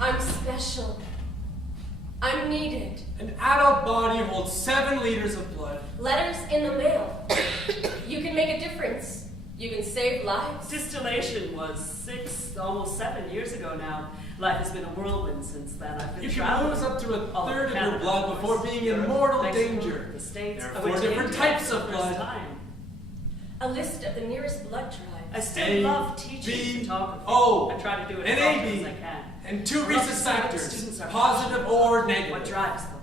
I'm special. I'm needed. An adult body holds 7 liters of blood. Letters in the mail. You can make a difference. You can save lives. Distillation was 6, almost 7 years ago now. Life has been a whirlwind since then. I've been You can lose up to a third of your blood before being in mortal danger. The States. There are 4 different types of blood. A list of the nearest blood tribes. I still love teaching photography. O, I try to do it and as often AB, as I can. and 2 rhesus factors, positive or negative. What drives them?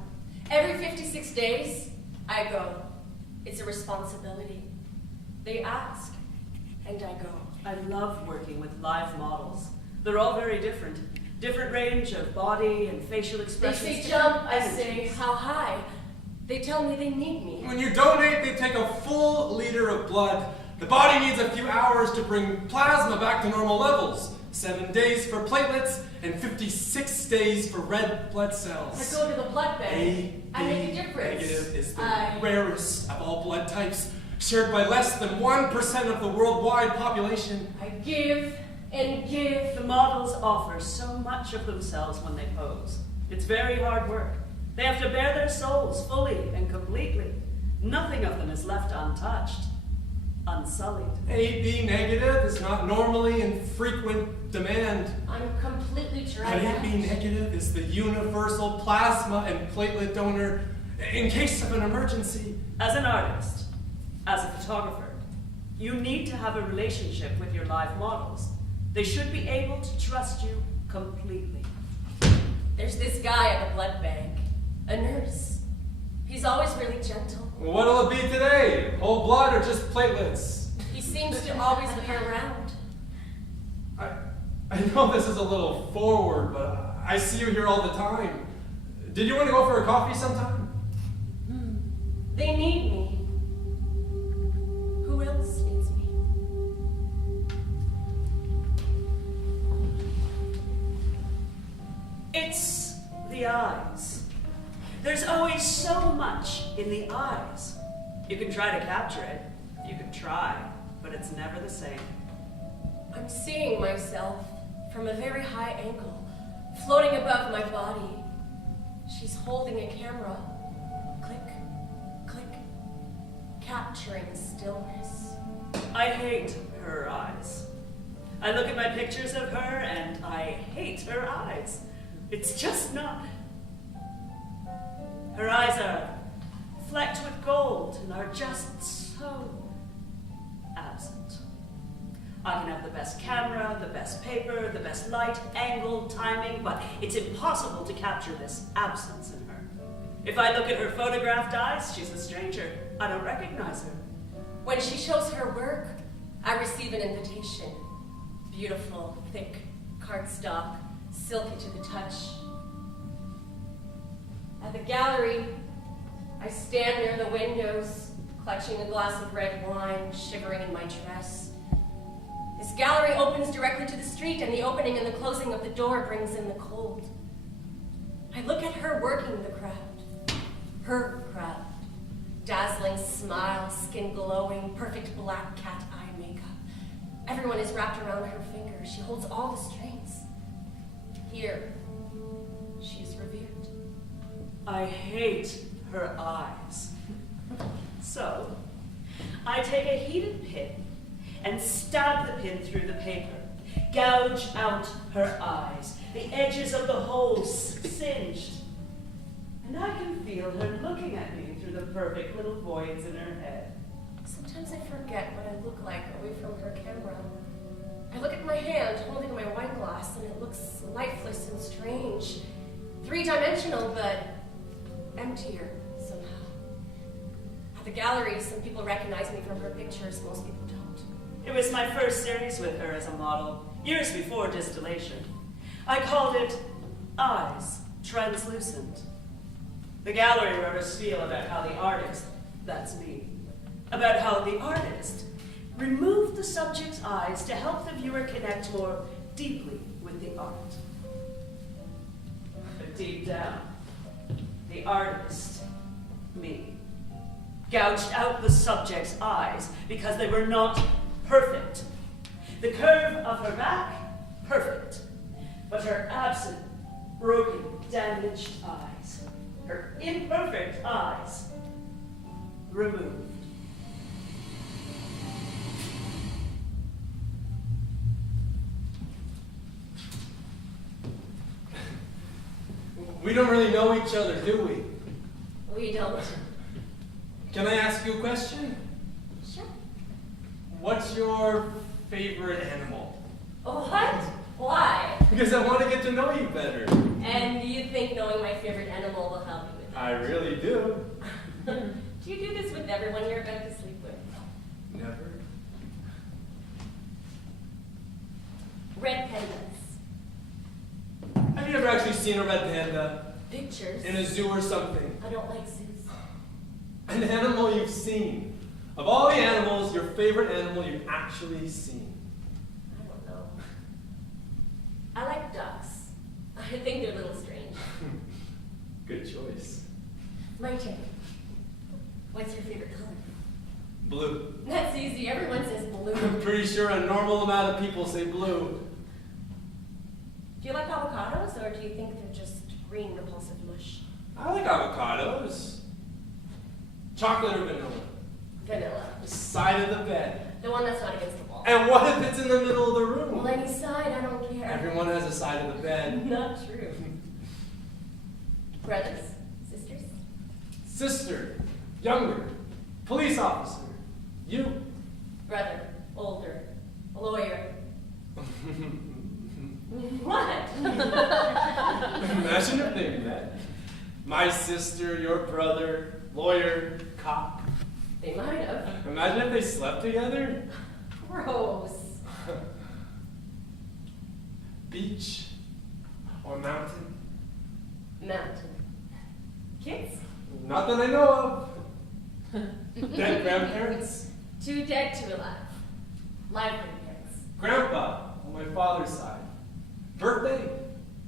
Every 56 days, I go. It's a responsibility. They ask, and I go. I love working with live models. They're all very different. Different range of body and facial They expressions. say jump, I say how high. They tell me they need me. When you donate, they take a full liter of blood. The body needs a few hours to bring plasma back to normal levels. 7 days for platelets and 56 days for red blood cells. I go to the blood bank. I make a difference. Negative is the rarest of all blood types, shared by less than 1% of the worldwide population. I give and give. The models offer so much of themselves when they pose. It's very hard work. They have to bare their souls fully and completely. Nothing of them is left untouched, unsullied. AB negative is not normally in frequent demand. I'm completely dry But out. AB negative is the universal plasma and platelet donor in case of an emergency. As an artist, as a photographer, you need to have a relationship with your live models. They should be able to trust you completely. There's this guy at the blood bank, a nurse. He's always really gentle. What'll it be today? Whole blood or just platelets? He seems to always be around. I know this is a little forward, but I see you here all the time. Did you want to go for a coffee sometime? They need me. Who else needs me? It's the eyes. There's always so much in the eyes. You can try to capture it. You can try, but it's never the same. I'm seeing myself from a very high angle, floating above my body. She's holding a camera. Click, click, capturing stillness. I hate her eyes. I look at my pictures of her and I hate her eyes. It's just not. Her eyes are flecked with gold and are just so absent. I can have the best camera, the best paper, the best light, angle, timing, but it's impossible to capture this absence in her. If I look at her photographed eyes, she's a stranger. I don't recognize her. When she shows her work, I receive an invitation. Beautiful, thick, cardstock, silky to the touch. At the gallery, I stand near the windows, clutching a glass of red wine, shivering in my dress. This gallery opens directly to the street, and the opening and the closing of the door brings in the cold. I look at her working the craft. Her craft. Dazzling smile, skin glowing, perfect black cat eye makeup. Everyone is wrapped around her finger. She holds all the strings. Here, she is revered. I hate her eyes. So, I take a heated pin and stab the pin through the paper, gouge out her eyes, the edges of the holes singed. And I can feel her looking at me through the perfect little voids in her head. Sometimes I forget what I look like away from her camera. I look at my hand holding my wine glass, and it looks lifeless and strange. 3-dimensional, but emptier somehow. At the gallery, some people recognize me from her pictures, most people don't. It was my first series with her as a model, years before Distillation. I called it Eyes Translucent. The gallery wrote a spiel about how the artist, that's me, about how the artist removed the subject's eyes to help the viewer connect more deeply with the art. But deep down, the artist, me, gouged out the subject's eyes because they were not perfect. The curve of her back, perfect. But her absent broken, damaged eyes. Her imperfect eyes removed. We don't really know each other, do we? We don't. Can I ask you a question? Sure. What's your favorite animal? What? Why? Because I want to get to know you better. And do you think knowing my favorite animal will help you with that? I really do. Do you do this with everyone you're about to sleep with? Never. Red pandas. Have you ever actually seen a red panda? Pictures. In a zoo or something? I don't like zoos. An animal you've seen. Of all the animals, your favorite animal you've actually seen. I don't know. I like ducks. I think they're a little strange. Good choice. My turn. What's your favorite color? Blue. That's easy. Everyone says blue. I'm pretty sure a normal amount of people say blue. Do you like avocados, or do you think they're just green, repulsive mush? I like avocados. Chocolate or vanilla? Vanilla. The side of the bed. The one that's not against the wall. And what if it's in the middle of the room? Well, any side, I don't care. Everyone has a side of the bed. Not true. Brothers? Sisters? Sister. Younger. Police officer. You. Brother. Older. A lawyer. What? Imagine if they met. My sister, your brother, lawyer, cop. They might have. Imagine if they slept together. Gross. Beach or mountain? Mountain. Kids? Not that I know of. Dead grandparents? Two dead, two alive. Live grandparents. Grandpa on my father's side. Birthday?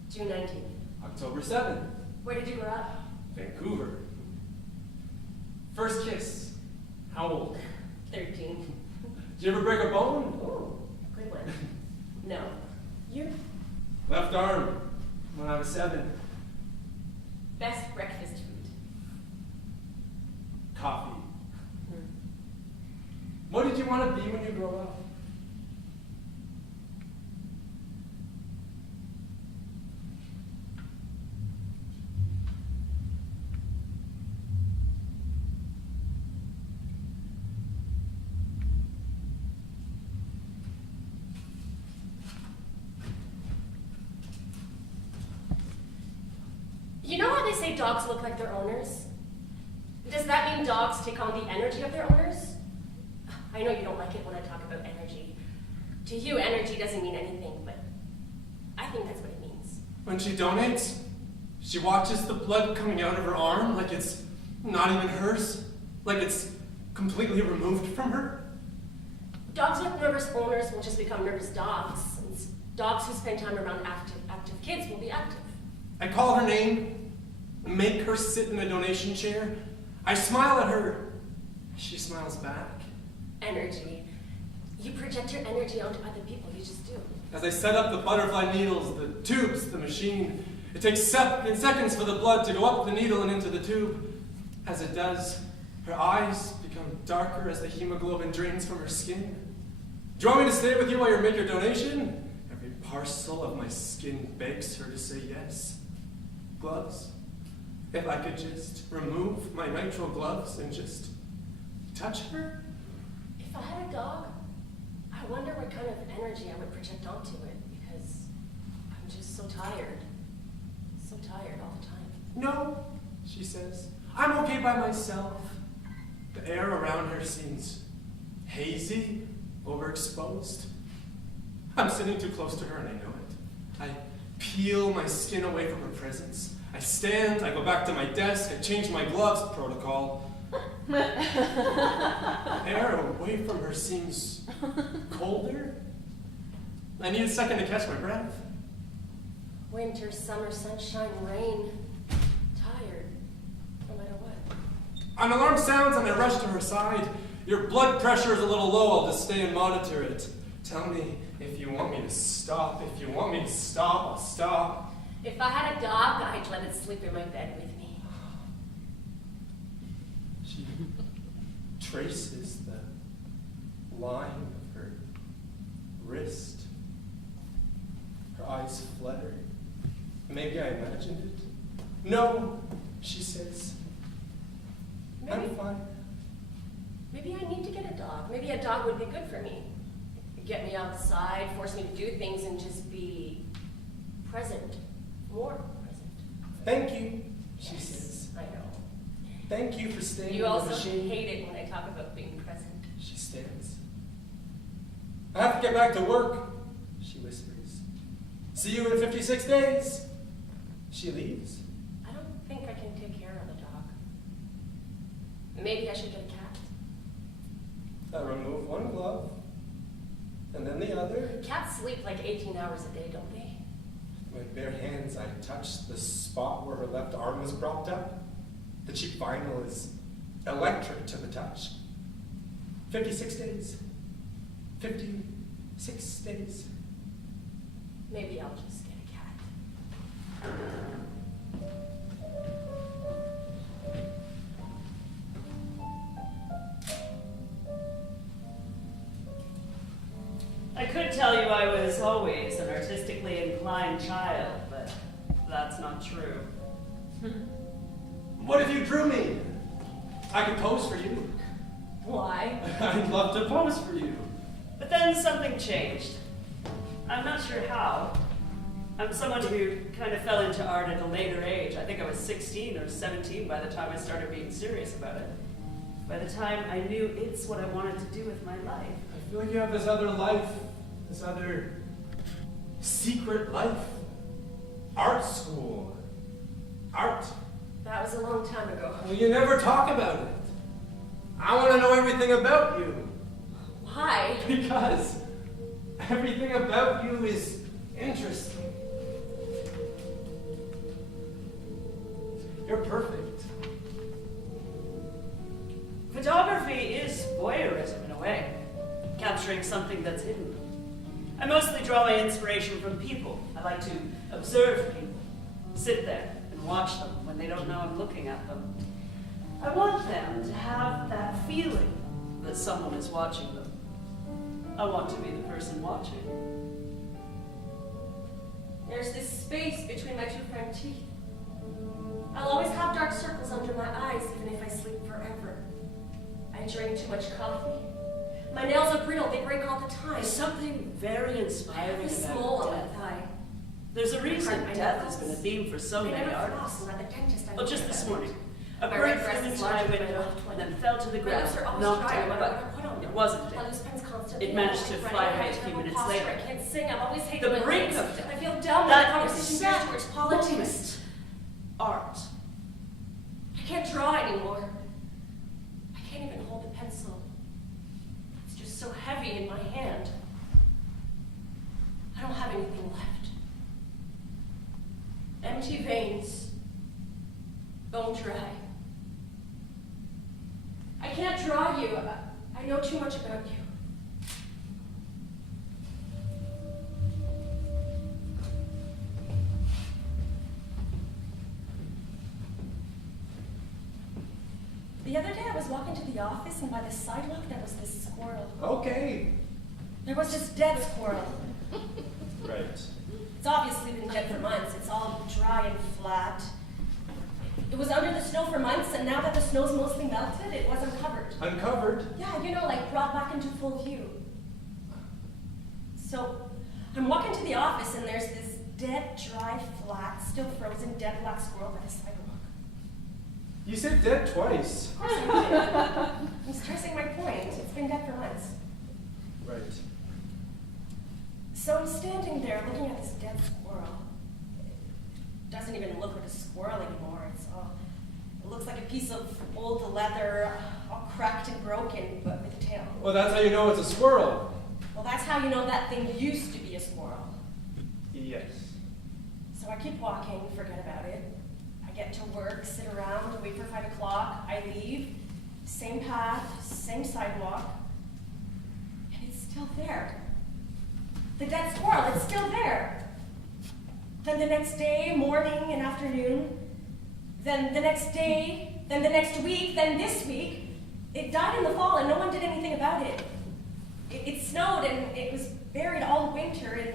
June 19th. October 7th. Where did you grow up? Vancouver. First kiss? How old? 13. Did you ever break a bone? Ooh, good one. No. You? Left arm when I was 7. Best breakfast food? Coffee. What did you want to be when you grow up? You know how they say dogs look like their owners? Does that mean dogs take on the energy of their owners? I know you don't like it when I talk about energy. To you, energy doesn't mean anything, but I think that's what it means. When she donates, she watches the blood coming out of her arm like it's not even hers, like it's completely removed from her. Dogs with nervous owners will just become nervous dogs, and dogs who spend time around active kids will be active. I call her name, make her sit in the donation chair. I smile at her. She smiles back. Energy. You project your energy onto other people, you just do. As I set up the butterfly needles, the tubes, the machine, it takes seconds for the blood to go up the needle and into the tube. As it does, her eyes become darker as the hemoglobin drains from her skin. Do you want me to stay with you while you make your donation? Every parcel of my skin begs her to say yes. Gloves. If I could just remove my nitrile gloves and just touch her? If I had a dog, I wonder what kind of energy I would project onto it, because I'm just so tired. So tired all the time. No, she says. I'm okay by myself. The air around her seems hazy, overexposed. I'm sitting too close to her and I know it. I peel my skin away from her presence. I stand, I go back to my desk, I change my gloves, protocol. Air away from her seems colder. I need a second to catch my breath. Winter, summer, sunshine, rain. Tired, no matter what. An alarm sounds and I rush to her side. Your blood pressure is a little low, I'll just stay and monitor it. Tell me if you want me to stop. If you want me to stop, I'll stop. If I had a dog, I'd let it sleep in my bed with me. She traces the line of her wrist. Her eyes flutter. Maybe I imagined it. No, she says. I'm fine. Maybe I need to get a dog. Maybe a dog would be good for me. Get me outside, force me to do things, and just be present. More present. Thank you, she says. I know. Thank you for staying You in the also machine. hate it when I talk about being present. She stands. I have to get back to work, she whispers. See you in 56 days. She leaves. I don't think I can take care of a dog. Maybe I should get a cat. I remove one glove, and then the other. Cats sleep like 18 hours a day, don't they? With bare hands, I touch the spot where her left arm was propped up. The cheap vinyl is electric to the touch. 56 days. 56 days. Maybe I'll just get a cat. I could tell you I was always an artistically inclined child, but that's not true. What if you drew me? I could pose for you. Why? I'd love to pose for you. But then something changed. I'm not sure how. I'm someone who kind of fell into art at a later age. I think I was 16 or 17 by the time I started being serious about it. By the time I knew it's what I wanted to do with my life. I feel like you have this other life, this other secret life. Art school. Art. That was a long time ago. Well, you never talk about it. I want to know everything about you. Why? Because everything about you is interesting. You're perfect. Photography is voyeurism in a way, capturing something that's hidden. I mostly draw my inspiration from people. I like to observe people, sit there and watch them when they don't know I'm looking at them. I want them to have that feeling that someone is watching them. I want to be the person watching. There's this space between my two front teeth. I'll always have dark circles under my eyes, even if I sleep forever. I drink too much coffee. My nails are brittle, they break all the time. There's something very inspiring This mole about on death. my thigh. There's a reason I death know. has been a theme for so I many never artists. floss, I'm at the dentist. I Well, don't just care this about morning, it. a My bird right flew breast is into my larger than my window left one. and then fell to the My ground, lips are always knocked dry, out, no matter what I but put on it them. wasn't I dead. lose pens constantly. It managed I'm to running, fly I away have a few terrible minutes posture, later. I can't sing. I'm always hating The my brink legs. of death. I feel dumb when the That conversation is veers that towards politics. moment. Art. I can't draw anymore. I can't even hold a pencil. It's just so heavy in my hand. I don't have anything left. Empty veins. Bone dry. I can't draw you. I know too much about you. The other day I was walking to the office and by the sidewalk there was this squirrel. Okay. There was this dead squirrel. Right. It's obviously been dead for months. It's all dry and flat. It was under the snow for months, and now that the snow's mostly melted, it was uncovered. Uncovered? Yeah, you know, like brought back into full view. So, I'm walking to the office, and there's this dead, dry, flat, still frozen, dead black squirrel by the sidewalk. You said dead twice. Of course I did. I'm stressing my point. It's been dead for months. Right. So I'm standing there looking at this dead squirrel. It doesn't even look like a squirrel anymore. It looks like a piece of old leather, all cracked and broken, but with a tail. Well, that's how you know it's a squirrel. Well, that's how you know that thing used to be a squirrel. Yes. So I keep walking, forget about it. I get to work, sit around, wait for 5 o'clock, I leave, same path, same sidewalk, and it's still there. The dead squirrel, it's still there. then the next day, morning and afternoon, then the next day, then the next week, then this week. It died in the fall and no one did anything about it. It snowed and it was buried all winter and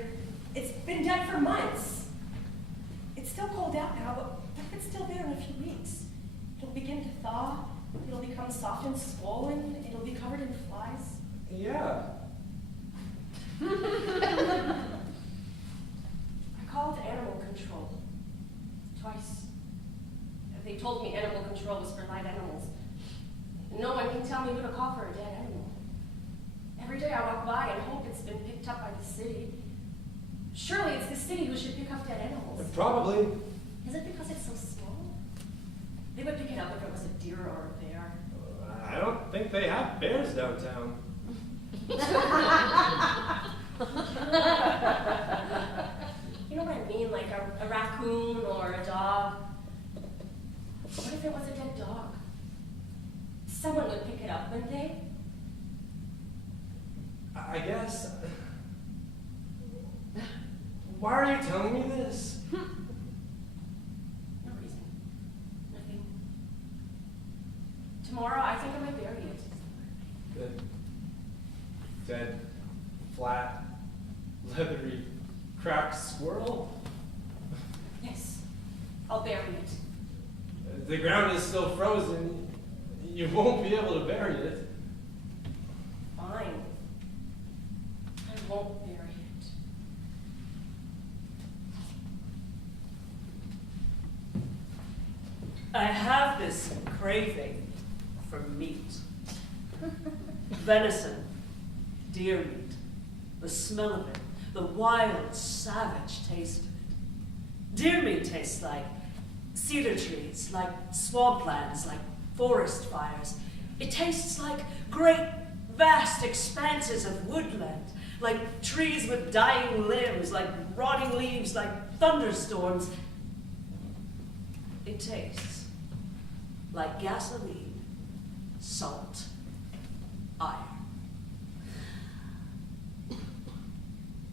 it's been dead for months. It's still cold out now, but if it's still there in a few weeks, it'll begin to thaw, it'll become soft and swollen, it'll be covered in flies. Yeah. I called animal control. Twice. They told me animal control was for live animals. No one can tell me who to call for a dead animal. Every day I walk by and hope it's been picked up by the city. Surely it's the city who should pick up dead animals. Probably. Is it because it's so small? They would pick it up if it was a deer or a bear. I don't think they have bears downtown. You know what I mean? Like a raccoon or a dog. What if it was a dead dog? Someone would pick it up, wouldn't they? I guess. Why are you telling me this? No reason. Nothing. Tomorrow, I think I might bury it. Good. Dead, flat, leathery, cracked squirrel? Yes, I'll bury it. The ground is still frozen. You won't be able to bury it. Fine. I won't bury it. I have this craving for meat. Venison, deer meat, the smell of it, the wild, savage taste of it. Deer meat tastes like cedar trees, like swamplands, like forest fires. It tastes like great, vast expanses of woodland, like trees with dying limbs, like rotting leaves, like thunderstorms. It tastes like gasoline, salt, iron.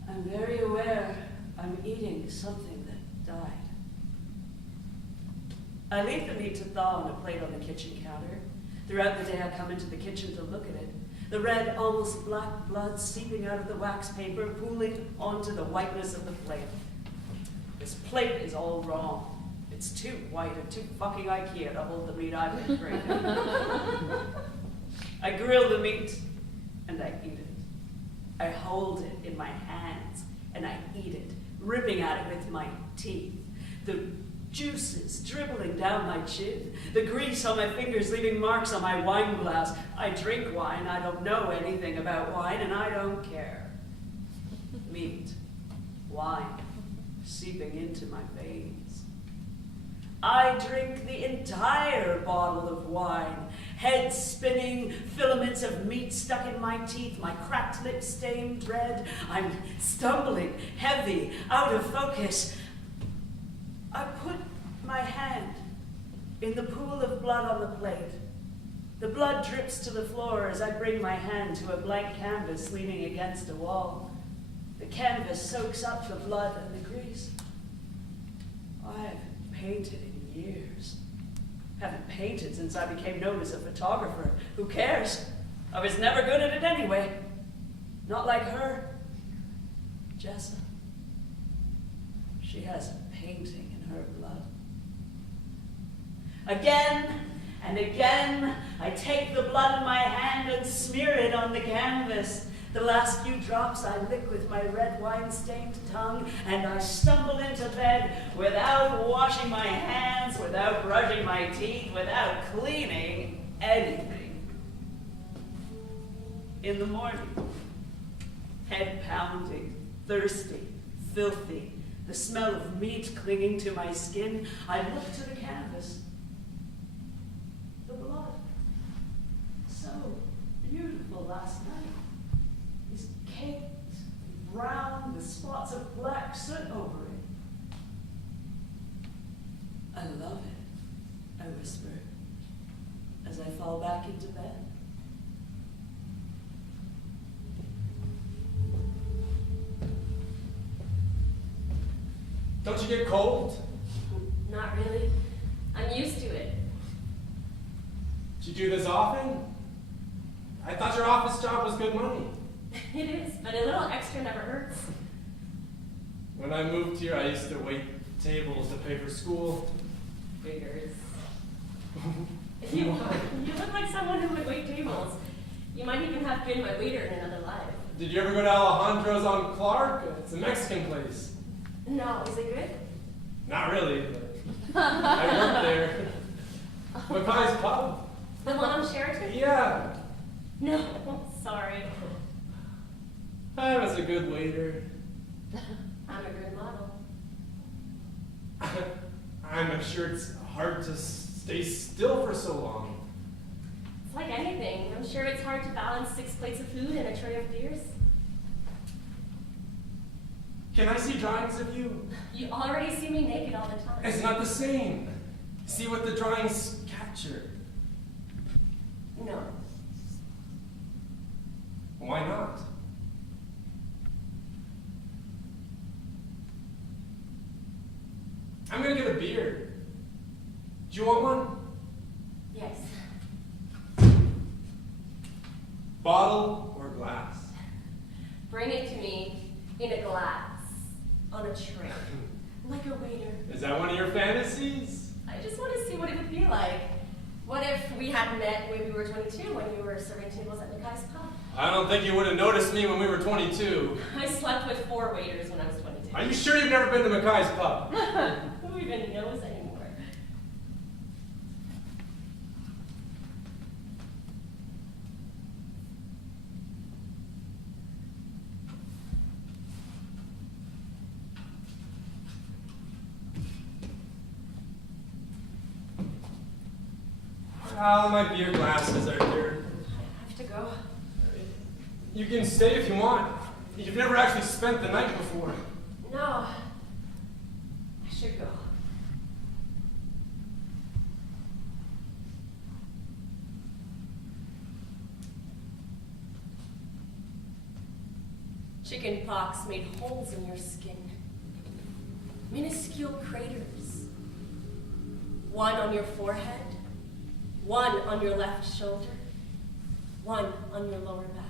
I'm very aware I'm eating something that died. I leave the meat to thaw on a plate on the kitchen counter. Throughout the day, I come into the kitchen to look at it. The red, almost black blood seeping out of the wax paper, pooling onto the whiteness of the plate. This plate is all wrong. It's too white and too fucking IKEA to hold the meat I've been craving. I grill the meat and I eat it. I hold it in my hands and I eat it, ripping at it with my teeth. The juices dribbling down my chin, the grease on my fingers leaving marks on my wine glass. I drink wine, I don't know anything about wine, and I don't care. Meat, wine, seeping into my veins. I drink the entire bottle of wine, head spinning, filaments of meat stuck in my teeth, my cracked lips stained red. I'm stumbling, heavy, out of focus. I put my hand in the pool of blood on the plate. The blood drips to the floor as I bring my hand to a blank canvas leaning against a wall. The canvas soaks up the blood and the grease. I haven't painted in years. Haven't painted since I became known as a photographer. Who cares? I was never good at it anyway. Not like her. Jessa. She has a painting in her blood. Again and again, I take the blood in my hand and smear it on the canvas. The last few drops I lick with my red wine-stained tongue, and I stumble into bed without washing my hands, without brushing my teeth, without cleaning anything. In the morning, head pounding, thirsty, filthy, the smell of meat clinging to my skin, I look to the canvas. The blood, so beautiful last night, is caked, brown, with spots of black soot over it. I love it, I whisper, as I fall back into bed. Don't you get cold? Not really. I'm used to it. Do you do this often? I thought your office job was good money. It is, but a little extra never hurts. When I moved here, I used to wait tables to pay for school. Figures. You look like someone who would wait tables. You might even have been my waiter in another life. Did you ever go to Alejandro's on Clark? It's a Mexican place. No, is it good? Not really, but I worked there. Mackay's Pub. The one on Sheraton? Yeah. No, sorry. I was a good waiter. I'm a good model. I'm sure it's hard to stay still for so long. It's like anything. I'm sure it's hard to balance 6 plates of food and a tray of beers. Can I see drawings of you? You already see me naked all the time. It's not the same. See what the drawings capture. No. Why not? I'm gonna get a beer. Do you want one? Yes. Bottle or glass? Bring it to me in a glass, on a tray, like a waiter. Is that one of your fantasies? I just want to see what it would be like. What if we had met when we were 22, when you were serving tables at Mackay's Pub? I don't think you would have noticed me when we were 22. I slept with 4 waiters when I was 22. Are you sure you've never been to Mackay's Pub? Who even knows anymore? Ah, my beer glasses are here. I have to go. You can stay if you want. You've never actually spent the night before. No. I should go. Chicken pox made holes in your skin. Minuscule craters. One on your forehead, one on your left shoulder, one on your lower back.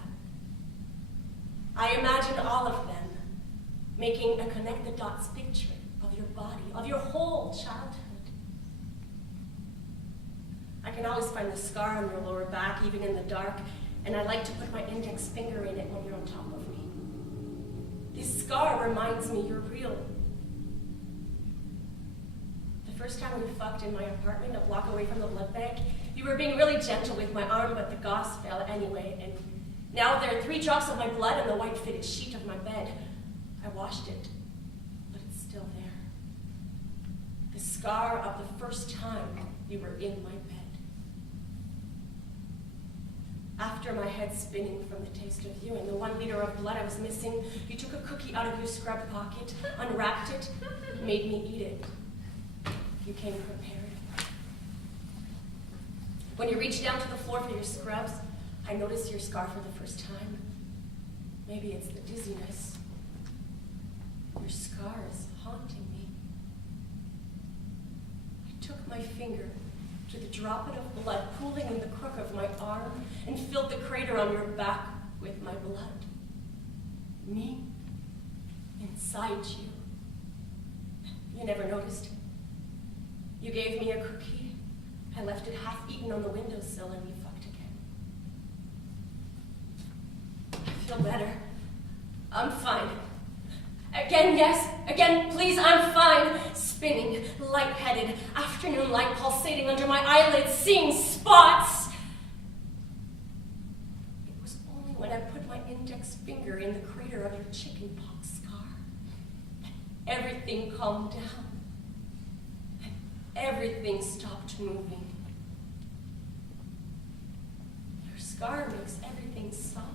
I imagined all of them making a connect-the-dots picture of your body, of your whole childhood. I can always find the scar on your lower back, even in the dark, and I like to put my index finger in it when you're on top of me. This scar reminds me you're real. The first time we fucked in my apartment, a block away from the blood bank, you were being really gentle with my arm, but the gauze fell anyway, and now there are 3 drops of my blood on the white fitted sheet of my bed. I washed it, but it's still there. The scar of the first time you were in my bed. After my head spinning from the taste of you and the 1 liter of blood I was missing, you took a cookie out of your scrub pocket, unwrapped it, made me eat it. You came prepared. When you reached down to the floor for your scrubs, I noticed your scar for the first time. Maybe it's the dizziness. Your scar is haunting me. I took my finger to the droplet of blood pooling in the crook of my arm and filled the crater on your back with my blood. Me inside you. You never noticed. You gave me a cookie. I left it half eaten on the windowsill and we fucked again. I feel better. I'm fine. Again, yes. Again, please, I'm fine. Spinning, lightheaded, afternoon light pulsating under my eyelids, seeing spots. It was only when I put my index finger in the crater of your chickenpox scar that everything calmed down. Everything stopped moving. Your scar makes everything solid.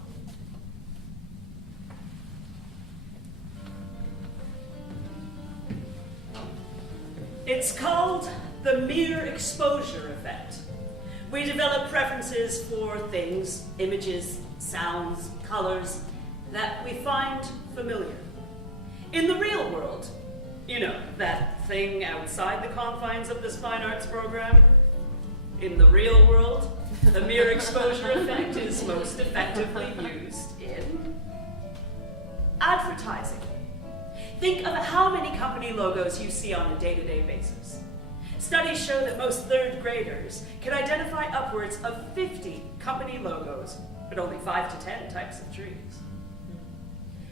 It's called the mere exposure effect. We develop preferences for things, images, sounds, colors that we find familiar. In the real world, You know, that thing outside the confines of this fine arts program. In the real world, the mere exposure effect is most effectively used in advertising. Think of how many company logos you see on a day-to-day basis. Studies show that most third graders can identify upwards of 50 company logos, but only 5 to 10 types of trees.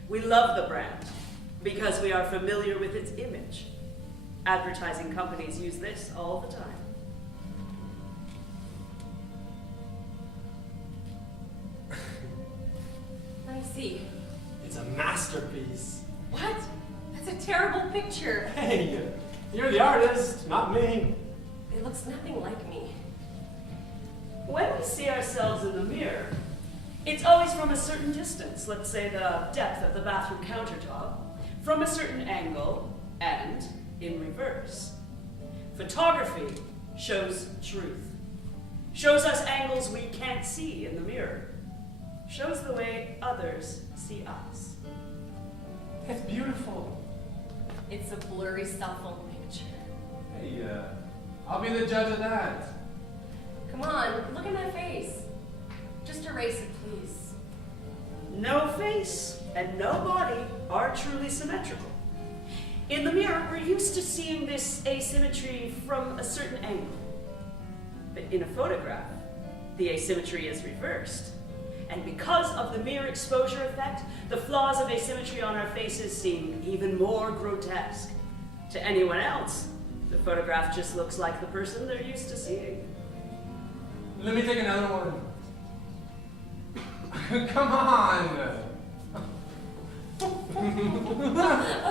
We love the brand because we are familiar with its image. Advertising companies use this all the time. Let me see. It's a masterpiece. What? That's a terrible picture. Hey, you're the artist, not me. It looks nothing like me. When we see ourselves in the mirror, it's always from a certain distance, let's say the depth of the bathroom countertop, from a certain angle, and in reverse. Photography shows truth. Shows us angles we can't see in the mirror. Shows the way others see us. It's beautiful. It's a blurry cell phone picture. Hey, I'll be the judge of that. Come on, look at my face. Just erase it, please. No face and no body are truly symmetrical. In the mirror, we're used to seeing this asymmetry from a certain angle. But in a photograph, the asymmetry is reversed. And because of the mere exposure effect, the flaws of asymmetry on our faces seem even more grotesque. To anyone else, the photograph just looks like the person they're used to seeing. Let me take another one. Come on.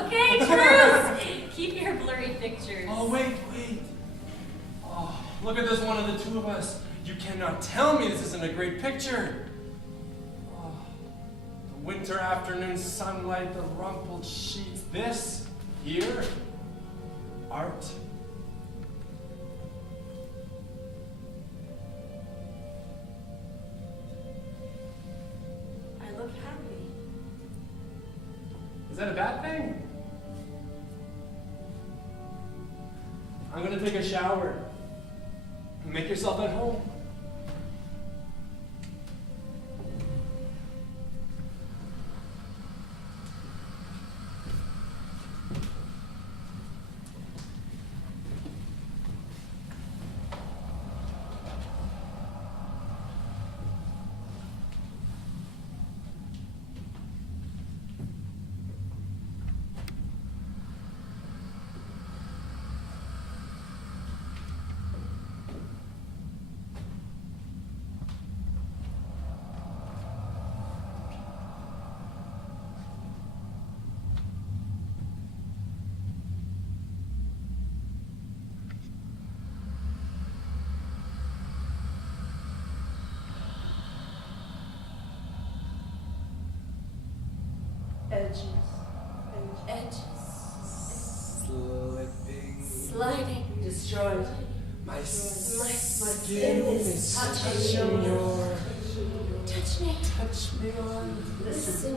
Okay, truce! Keep your blurry pictures. Oh, wait. Oh, look at this one of the two of us. You cannot tell me this isn't a great picture. Oh, the winter afternoon sunlight, the rumpled sheets. This here, art. I look happy. Is that a bad thing? I'm gonna take a shower. Make yourself at home. Edges. Slipping. Sliding. Destroyed. My skin is touching your. Touch me. Touch me on. Listen.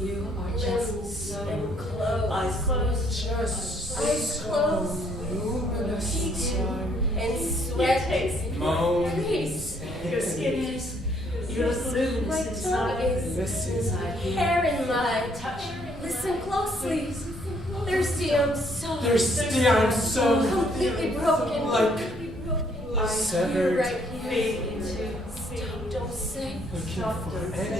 You are just so and close. Eyes closed. Just Eyes closed. luminous inside. And sweat. Moan. Freeze. Your skin is. You're luminous My tongue inside. is. Listen. Hair in my touch. Listen closely. Thirsty, I'm so completely broken. Like severed. Right here. Stop, don't say.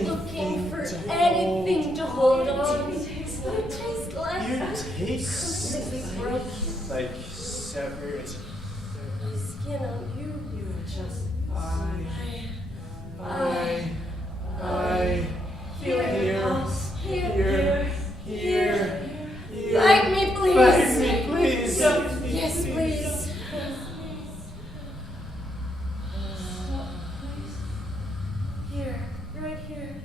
Looking for anything to hold on. You taste like You taste completely broken. like severed. My skin on you. You are just. I here. Bite me, please. Bite me, please. Yes, please. Here, right here.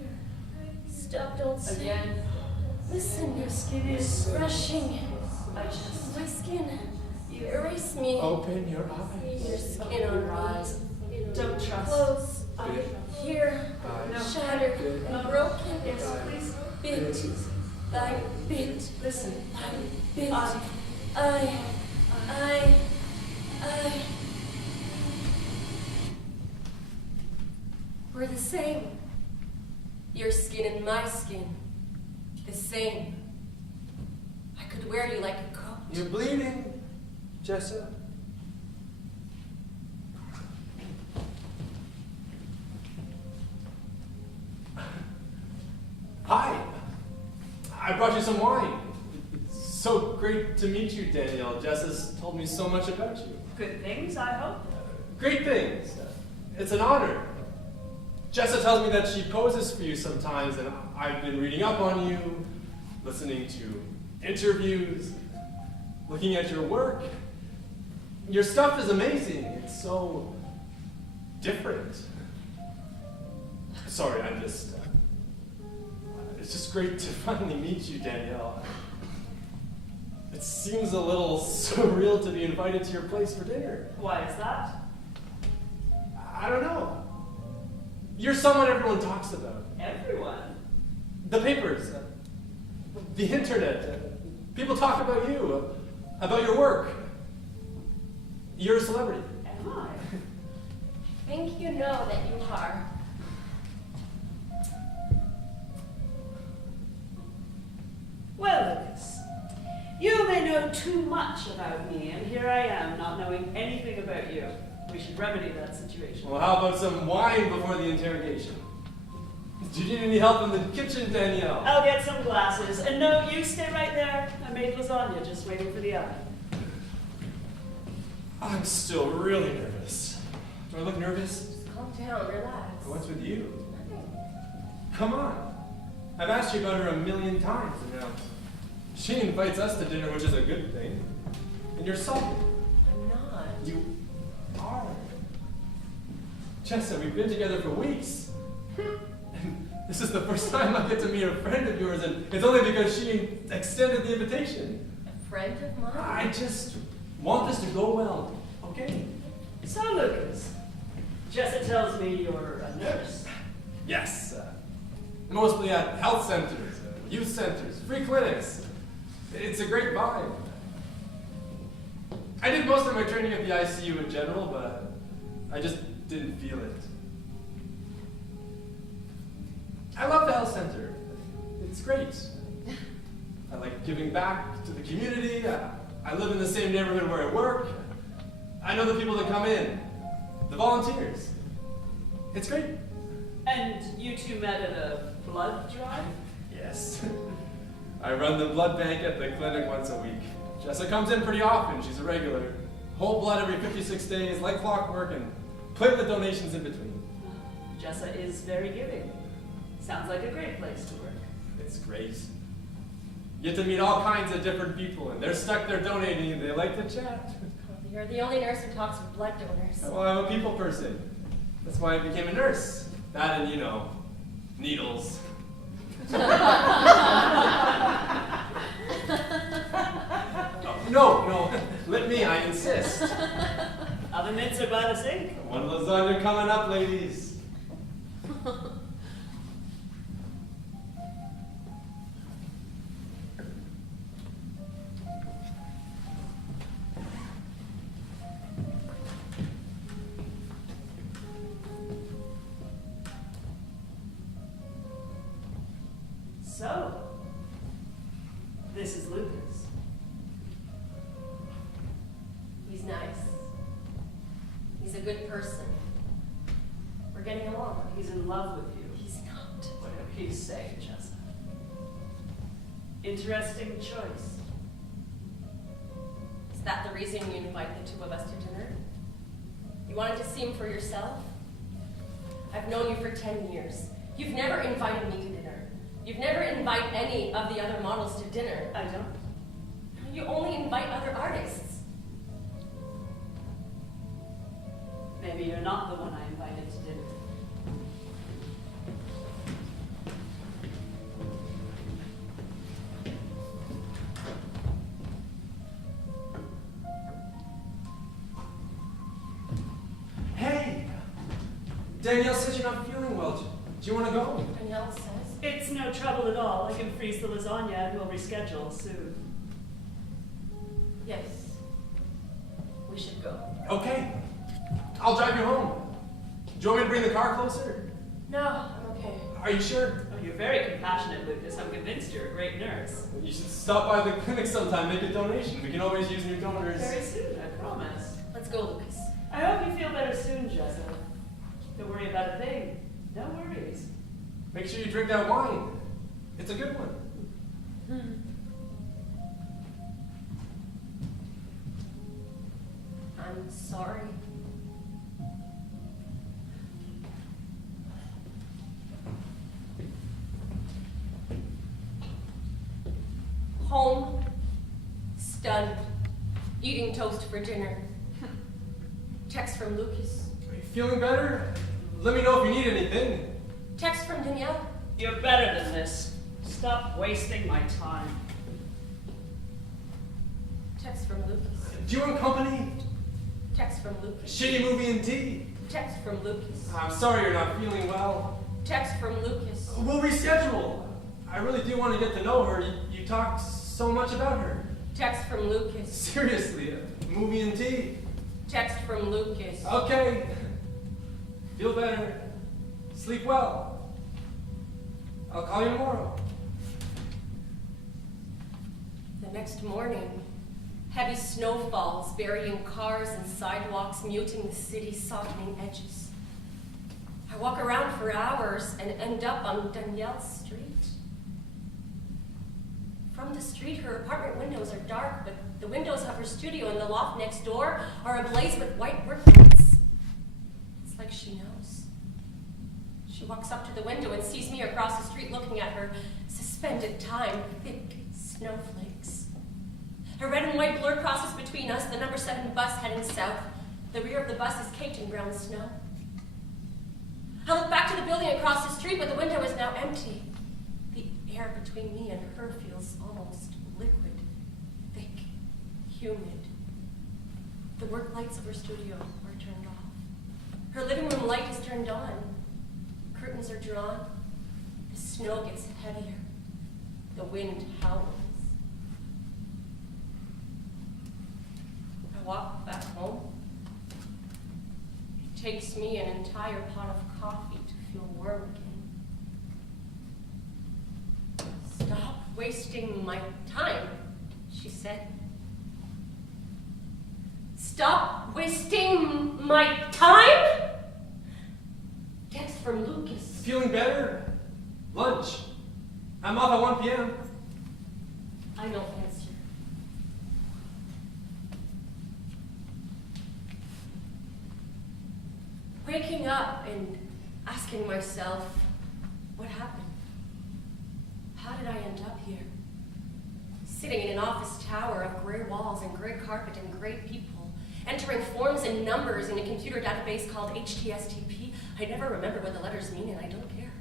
Stop, don't say. Again. Listen, your skin is rushing. My skin. You erase me. Open your eyes. Your skin on rise. Don't trust. Close. Here. Eyes. Shattered and broken. Yes, please. Bit. I bit. Listen. I bit. I- We're the same. Your skin and my skin. The same. I could wear you like a coat. You're bleeding, Jessa. Hi. I brought you some wine. It's so great to meet you, Danielle. Jess has told me so much about you. Good things, I hope. Great things. It's an honor. Jessa tells me that she poses for you sometimes, and I've been reading up on you, listening to interviews, looking at your work. Your stuff is amazing. It's so different. Sorry, it's just great to finally meet you, Danielle. It seems a little surreal to be invited to your place for dinner. Why is that? I don't know. You're someone everyone talks about. Everyone. The papers, the internet. People talk about you, about your work. You're a celebrity. Am I? I think you know that you are. Well, Lucas, you may know too much about me, and here I am, not knowing anything about you. We should remedy that situation. Well, how about some wine before the interrogation? Do you need any help in the kitchen, Danielle? I'll get some glasses. And no, you stay right there. I made lasagna, just waiting for the oven. I'm still really nervous. Do I look nervous? Just calm down, relax. What's with you? Nothing. Come on. I've asked you about her 1,000,000 times, and now she invites us to dinner, which is a good thing. And you're salty. I'm not. You are. Jessa, we've been together for weeks. And this is the first time I get to meet a friend of yours, and it's only because she extended the invitation. A friend of mine? I just want this to go well, okay? So, Lucas, Jessa tells me you're a nurse. Yes. Mostly at health centers, youth centers, free clinics. It's a great vibe. I did most of my training at the ICU in general, but I just didn't feel it. I love the health center. It's great. I like giving back to the community. I live in the same neighborhood where I work. I know the people that come in, the volunteers. It's great. And you two met at a blood drive? Yes. I run the blood bank at the clinic once a week. Jessa comes in pretty often. She's a regular. Whole blood every 56 days, like clockwork, and platelet donations in between. Jessa is very giving. Sounds like a great place to work. It's great. You get to meet all kinds of different people, and they're stuck there donating, and they like to chat. You're the only nurse who talks with blood donors. Well, I'm a people person. That's why I became a nurse. That and, needles. No, let me, I insist. Oven mitts are by the sink. One lasagna coming up, ladies. So, this is Lucas. He's nice. He's a good person. We're getting along. He's in love with you. He's not. Whatever you say, Jessa. Interesting choice. Is that the reason you invite the two of us to dinner? You wanted to see him for yourself? I've known you for 10 years. You've never invited me to dinner. You've never invited any of the other models to dinner. I don't. You only invite other artists. Maybe you're not the one I invited to dinner. Hey! Danielle says you're not feeling well. Do you want to go? Danielle says. It's no trouble at all. I can freeze the lasagna and we'll reschedule soon. Yes. We should go. Okay. I'll drive you home. Do you want me to bring the car closer? No, I'm okay. Are you sure? Oh, you're very compassionate, Lucas. I'm convinced you're a great nurse. You should stop by the clinic sometime, make a donation. We can always use new donors. Very soon, I promise. Let's go, Lucas. I hope you feel better soon, Jessa. Don't worry about a thing. No worries. Make sure you drink that wine. It's a good one. I'm sorry. Home, stunned, eating toast for dinner. Text from Lucas. Are you feeling better? Let me know if you need anything. Text from Danielle. You're better than this. Stop wasting my time. Text from Lucas. Do you want company? Text from Lucas. Shitty movie and tea? Text from Lucas. I'm sorry you're not feeling well. Text from Lucas. We'll reschedule. I really do want to get to know her. You talked so much about her. Text from Lucas. Seriously, a movie and tea. Text from Lucas. Okay. Feel better. Sleep well. I'll call you tomorrow. The next morning, heavy snow falls, burying cars and sidewalks, muting the city's softening edges. I walk around for hours and end up on Danielle's street. From the street, her apartment windows are dark, but the windows of her studio and the loft next door are ablaze with white work lights. It's like she knows. She walks up to the window and sees me across the street looking at her. Suspended time, thick snowflakes. A red and white blur crosses between us, the number 7 bus heading south. The rear of the bus is caked in brown snow. I look back to the building across the street, but the window is now empty. The air between me and her feels almost liquid, thick, humid. The work lights of her studio are turned off. Her living room light is turned on. Curtains are drawn. The snow gets heavier. The wind howls. I walk back home. It takes me an entire pot of coffee to feel warm again. Stop wasting my time, she said. Stop wasting my time? Text from Lucas. Feeling better? Lunch. I'm off at 1 p.m. I don't answer. Waking up and asking myself, what happened? How did I end up here? Sitting in an office tower of gray walls and gray carpet and gray people, entering forms and numbers in a computer database called HTSTP. I never remember what the letters mean, and I don't care.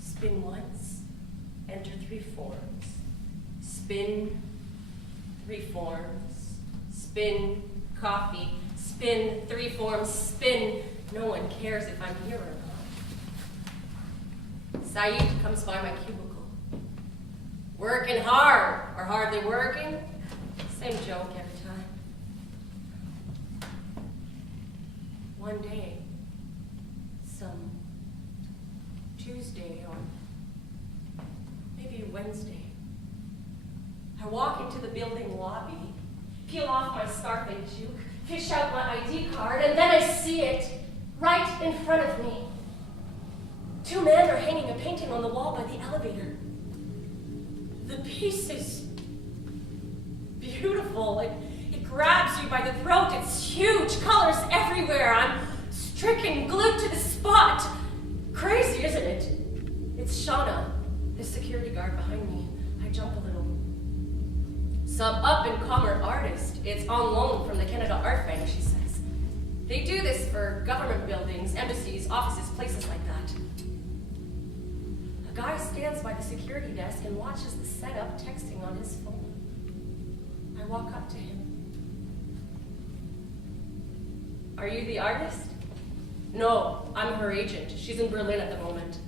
Spin once, enter 3 forms. Spin, 3 forms. Spin, coffee. Spin, 3 forms. Spin. No one cares if I'm here or not. Saeed comes by my cubicle. Working hard, or hardly working. Same joke every time. One day, some Tuesday or maybe Wednesday, I walk into the building lobby, peel off my scarf and toque, fish out my ID card, and then I see it right in front of me. 2 men are hanging a painting on the wall by the elevator. The piece is beautiful. It grabs you by the throat. It's huge, colors everywhere. I'm stricken, glued to the spot. Crazy, isn't it? It's Shauna, the security guard behind me. I jump a little. Some up-and-comer artist. It's on loan from the Canada Art Bank, she says. They do this for government buildings, embassies, offices, places like that. A guy stands by the security desk and watches the setup, texting on his phone. I walk up to him. Are you the artist? No, I'm her agent. She's in Berlin at the moment.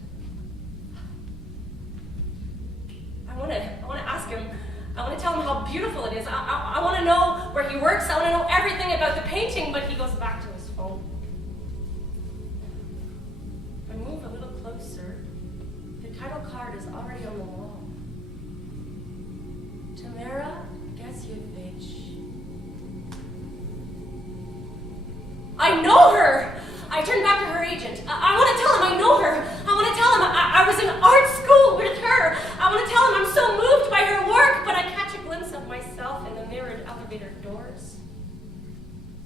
tell him how beautiful it is. I want to know where he works. I want to know everything about the painting, but he goes back to his phone. I move a little closer. The title card is already on the wall. Tamara Gasyevich. I know her! I turn back to her agent. I want to tell him I know her. I want to tell him I was in art school with her. I want to tell him I'm so moved by her work, but I catch a glimpse of myself in the mirrored elevator doors.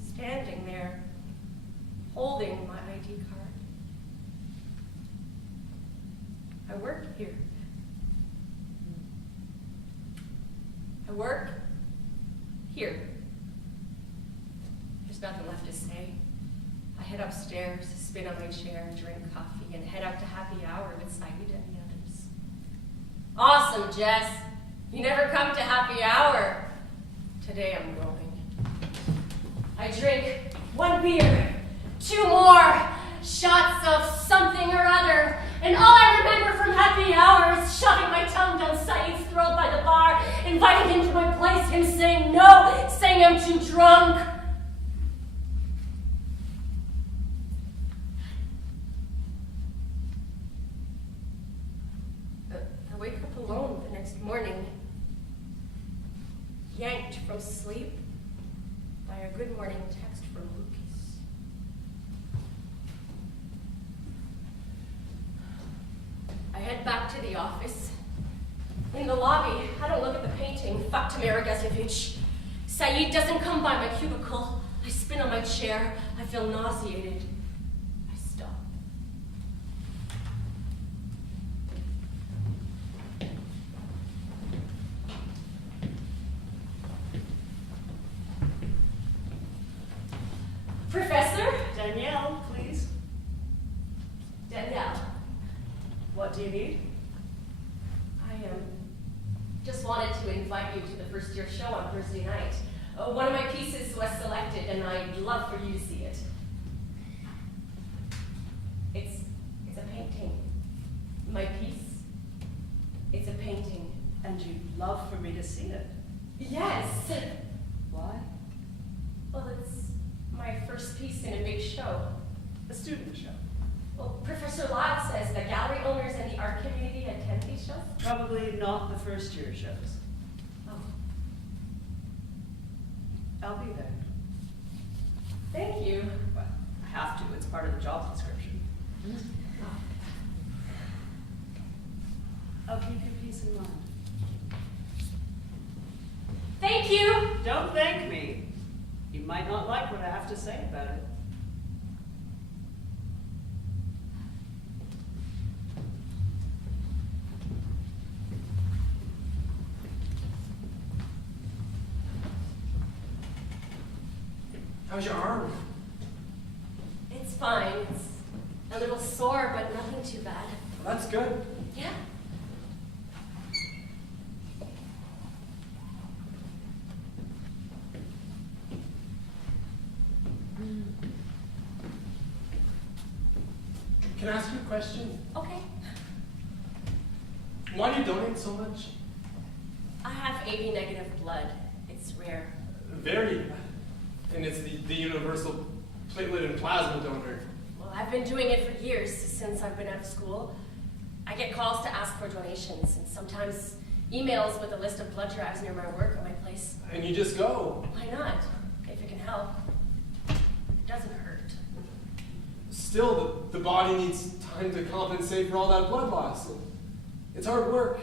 Standing there, holding my ID card. I work here. I work here. There's nothing left to say. I head upstairs, spin on my chair, drink coffee, and head out to happy hour with Saeed and the others. Awesome, Jess. You never come to happy hour. Today I'm going. I drink 1 beer, 2 more, shots of something or other, and all I remember from happy hour is shoving my tongue down Saeed's throat by the bar, inviting him to my place, him saying no, saying I'm too drunk. I wake up alone the next morning, yanked from sleep by a good morning text from Lucas. I head back to the office. In the lobby, I don't look at the painting. Fuck Tamara Gasyevich. Saeed doesn't come by my cubicle. I spin on my chair. I feel nauseated. I stop. Professor? Danielle, please. Danielle. What do you need? I just wanted to invite you to the first year show on Thursday night. One of my pieces was selected, and I'd love for you to see it. It's a painting. My piece. It's a painting. And you'd love for me to see it? Yes. Why? Well, it's my first piece in a big show. A student show. Well, Professor Lyle says the gallery owners and the art community attend these shows. Probably not the first year shows. Oh, I'll be there. thank you. Well, I have to. It's part of the job description. I'll keep your peace in mind. Thank you. Don't thank me. You might not like what I have to say about it. How's your arm? It's fine. It's a little sore, but nothing too bad. Well, that's good. Yeah. Can I ask you a question? Okay. Why do you donate so much? I have AB negative blood. It's rare. Very. And it's the universal platelet and plasma donor. Well, I've been doing it for years, since I've been out of school. I get calls to ask for donations, and sometimes emails with a list of blood drives near my work or my place. And you just go. Why not? If it can help. It doesn't hurt. Still, the body needs time to compensate for all that blood loss. It's hard work.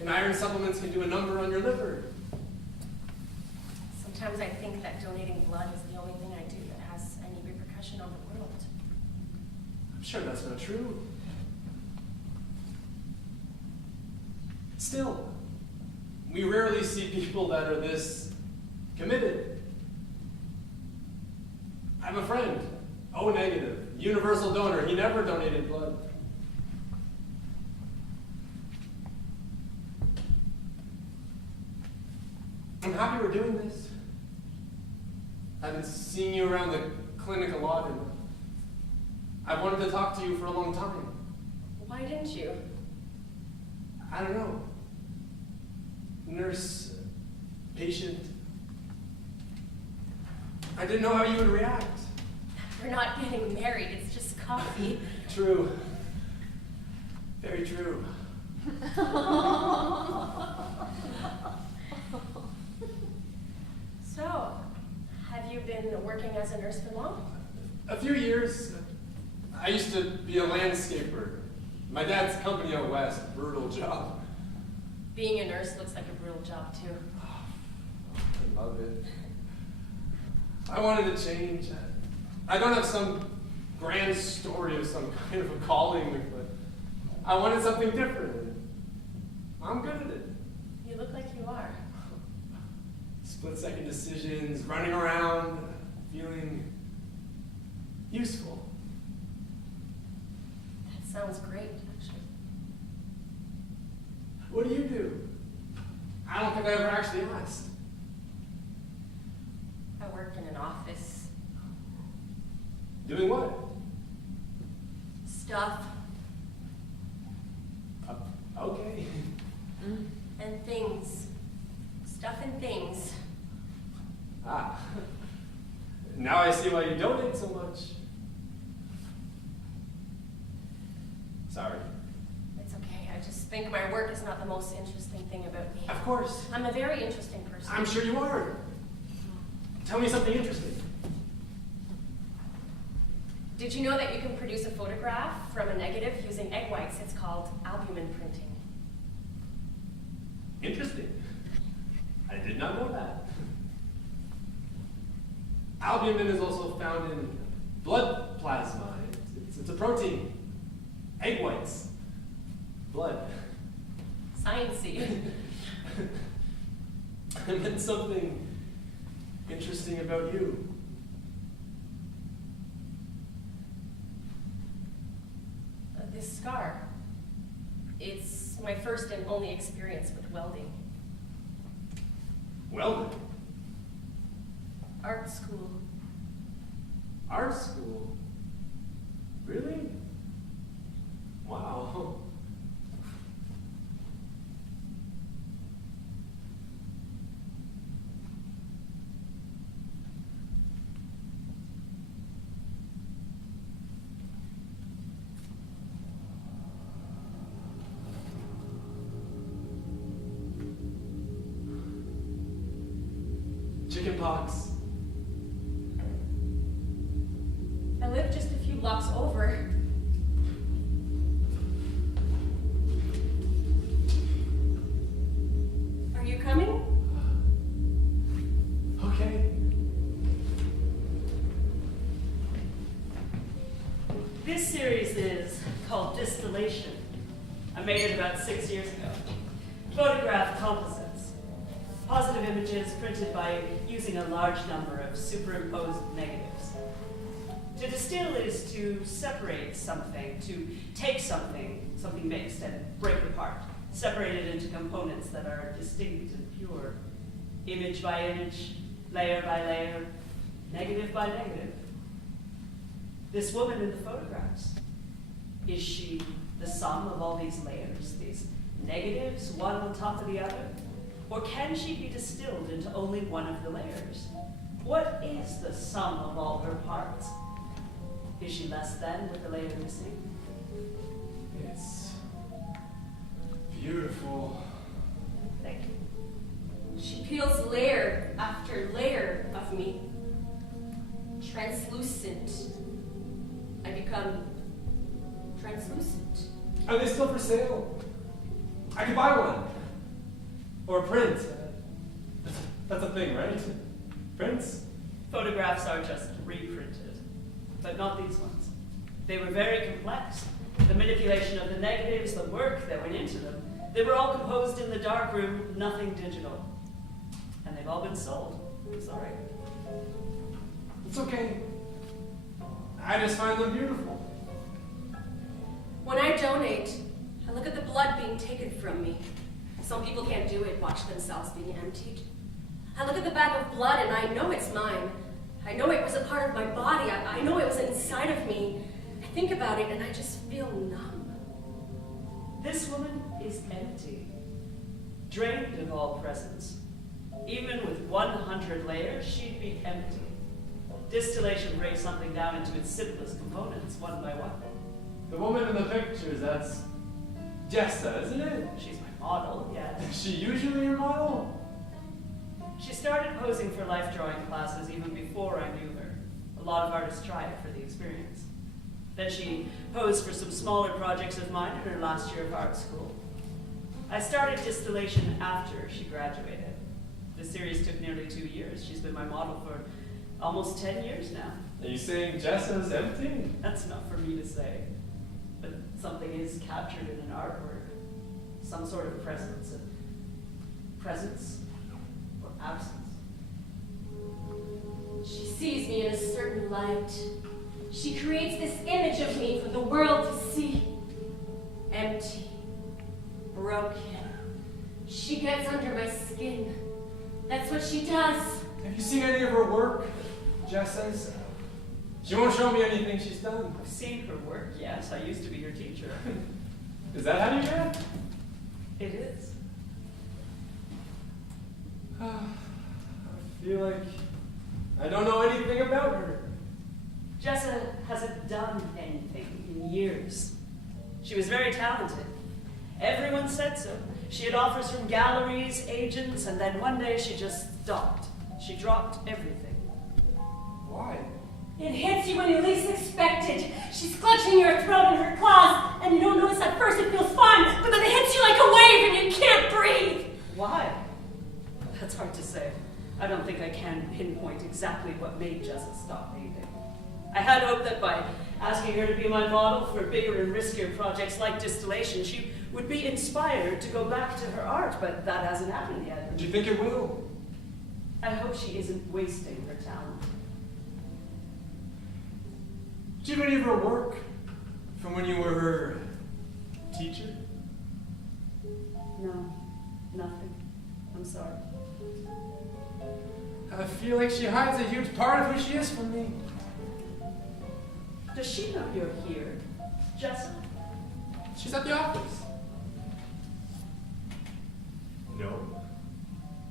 And iron supplements can do a number on your liver. Sometimes I think that donating blood is the only thing I do that has any repercussion on the world. I'm sure that's not true. Still, we rarely see people that are this committed. I have a friend, O negative, universal donor. He never donated blood. I'm happy we're doing this. I've been seeing you around the clinic a lot, and I've wanted to talk to you for a long time. Why didn't you? I don't know. nurse, patient. I didn't know how you would react. We're not getting married, it's just coffee. True. Very true. So, have you been working as a nurse for long? A few years. I used to be a landscaper. My dad's company out west, brutal job. Being a nurse looks like a brutal job, too. I love it. I wanted to change. I don't have some grand story of some kind of a calling, but I wanted something different. I'm good at it. You look like you are. Split-second decisions, running around, feeling useful. That sounds great, actually. What do you do? I don't think I ever actually asked. I work in an office. Doing what? Stuff. Okay. And things. Stuff and things. Ah. Now I see why you donate so much. Sorry. It's okay, I just think my work is not the most interesting thing about me. Of course. I'm a very interesting person. I'm sure you are. Tell me something interesting. Did you know that you can produce a photograph from a negative using egg whites? It's called albumen printing. Interesting. I did not know that. Albumen is also found in blood plasma. It's a protein. Egg whites. Blood. Sciencey. And then something interesting about you. This scar. It's my first and only experience with welding. Welding. Art school. Art school? Really? Wow. Chickenpox. I live just a few blocks over. Are you coming? Okay. This series is called Distillation. I made it about 6 years ago. Photograph composites. Positive images printed by using a large number of superimposed negatives. To distill is to separate something, to take something mixed, and break it apart. Separate it into components that are distinct and pure. Image by image, layer by layer, negative by negative. This woman in the photographs, is she the sum of all these layers, these negatives, one on top of the other? Or can she be distilled into only one of the layers? What is the sum of all her parts? Is she less than with the layer missing? It's beautiful. Thank you. She peels layer after layer of me. Translucent. I become translucent. Are they still for sale? I could buy one. Or a print. That's a thing, right? Prints? Photographs are just reprinted, but not these ones. They were very complex. The manipulation of the negatives, the work that went into them, they were all composed in the darkroom, nothing digital. And they've all been sold. Sorry. It's okay. I just find them beautiful. When I donate, I look at the blood being taken from me. Some people can't do it, watch themselves being emptied. I look at the bag of blood and I know it's mine. I know it was a part of my body. I know it was inside of me. I think about it and I just feel numb. This woman is empty. drained of all presence. Even with 100 layers, she'd be empty. Distillation breaks something down into its simplest components, one by one. The woman in the pictures, that's Jessa, isn't it? She's my model, yes. Is she usually your model? She started posing for life drawing classes even before I knew her. A lot of artists try it for the experience. Then she posed for some smaller projects of mine in her last year of art school. I started distillation after she graduated. The series took nearly 2 years. She's been my model for almost 10 years now. Are you saying Jessa's empty? That's not for me to say. But something is captured in an artwork. Some sort of presence. Presence or absence. She sees me in a certain light. She creates this image of me for the world to see. Empty. Broken. She gets under my skin. That's what she does. Have you seen any of her work? Jessa's? She won't show me anything she's done. I've seen her work, yes. I used to be her teacher. Is that how you met? It is. I feel like I don't know anything about her. Jessa hasn't done anything in years. She was very talented. Everyone said so. She had offers from galleries, agents, and then one day she just stopped. She dropped everything. Why? It hits you when you least expect it. She's clutching your throat in her claws, and you don't notice at first it feels fine, but then it hits you like a wave and you can't breathe. Why? That's hard to say. I don't think I can pinpoint exactly what made Jessa stop painting. I had hoped that by asking her to be my model for bigger and riskier projects like distillation, she would be inspired to go back to her art, but that hasn't happened yet. Do you think it will? I hope she isn't wasting her talent. Did you have any of her work from when you were her teacher? No, nothing. I'm sorry. I feel like she hides a huge part of who she is from me. Does she know you're here, Jessa? She's at the office. No,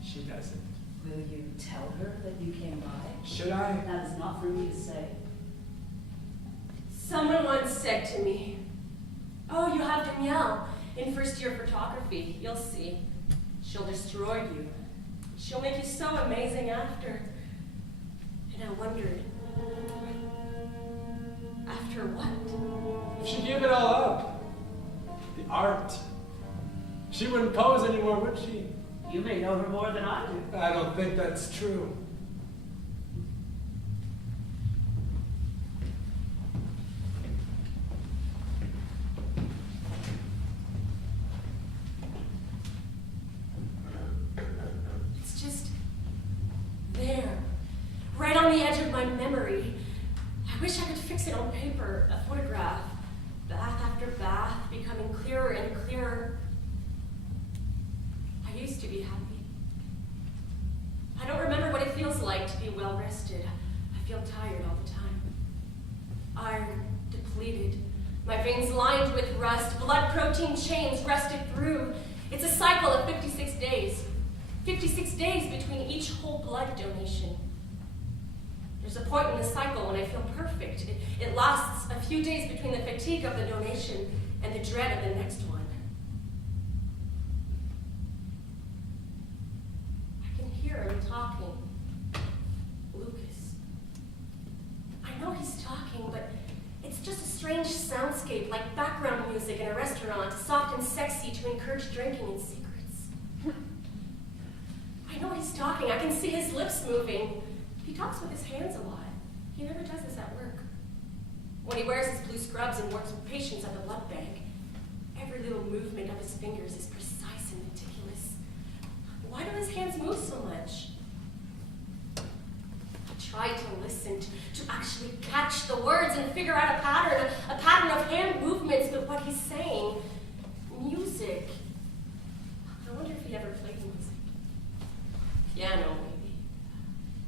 she doesn't. Will you tell her that you came by? Should I? That is not for me to say. Someone once said to me, "Oh, you have Danielle in first year photography. You'll see. She'll destroy you. She'll make you so amazing after." And I wondered, after what? If she gave it all up, the art, she wouldn't pose anymore, would she? You may know her more than I do. I don't think that's true. It's just there, right on the edge of my memory. I wish I could fix it on paper, a photograph, bath after bath, becoming clearer and clearer. I used to be happy. I don't remember what it feels like to be well rested. I feel tired all the time. Iron depleted. My veins lined with rust, blood protein chains rusted through. It's a cycle of 56 days. 56 days between each whole blood donation. There's a point in the cycle when I feel perfect. It lasts a few days between the fatigue of the donation and the dread of the next one. I can hear him talking. Lucas. I know he's talking, but it's just a strange soundscape, like background music in a restaurant, soft and sexy to encourage drinking in secrets. I know he's talking. I can see his lips moving. He talks with his hands a lot. He never does this at work. When he wears his blue scrubs and works with patients at the blood bank, every little movement of his fingers is precise and meticulous. Why do his hands move so much? I try to listen, to actually catch the words and figure out a pattern of hand movements with what he's saying. Music. I wonder if he ever played music. Piano, maybe.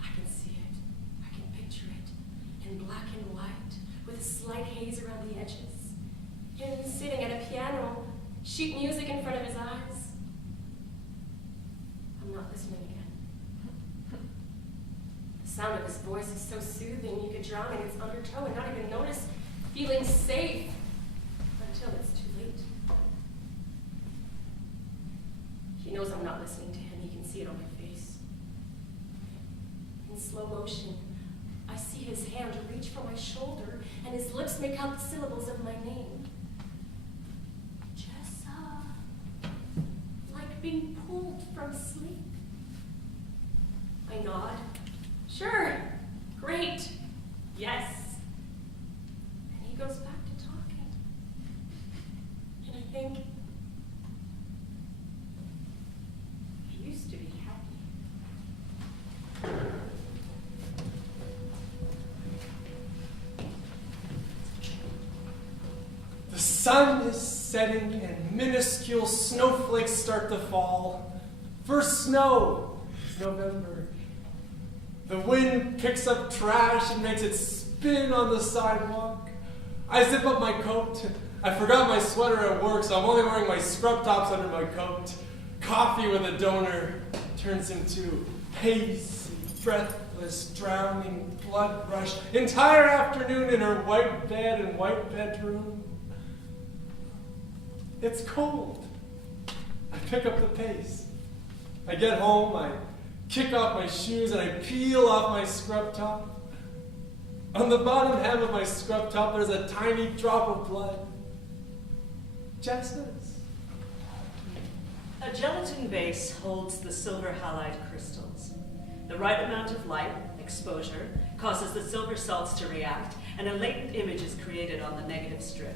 I can see it. I can picture it. In black and white, with a slight haze around the edges. Him sitting at a piano, sheet music in front of his eyes. his voice is so soothing you could drown in its undertow and not even notice feeling safe until it's too late. He knows I'm not listening to him. He can see it on my face. In slow motion, I see his hand reach for my shoulder and his lips make out the syllables of my name. Jessa. Like being pulled from sleep. I nod. Sure. Great. Yes. And he goes back to talking. And I think, I used to be happy. The sun is setting and minuscule snowflakes start to fall. First snow, it's November. The wind picks up trash and makes it spin on the sidewalk. I zip up my coat. I forgot my sweater at work, so I'm only wearing my scrub tops under my coat. Coffee with a donor turns into hazy, breathless, drowning blood rush. Entire afternoon in her white bed and white bedroom. It's cold. I pick up the pace. I get home, I kick off my shoes, and I peel off my scrub top. On the bottom hem of my scrub top, there's a tiny drop of blood. Jessa's. A gelatin base holds the silver halide crystals. The right amount of light, exposure, causes the silver salts to react, and a latent image is created on the negative strip.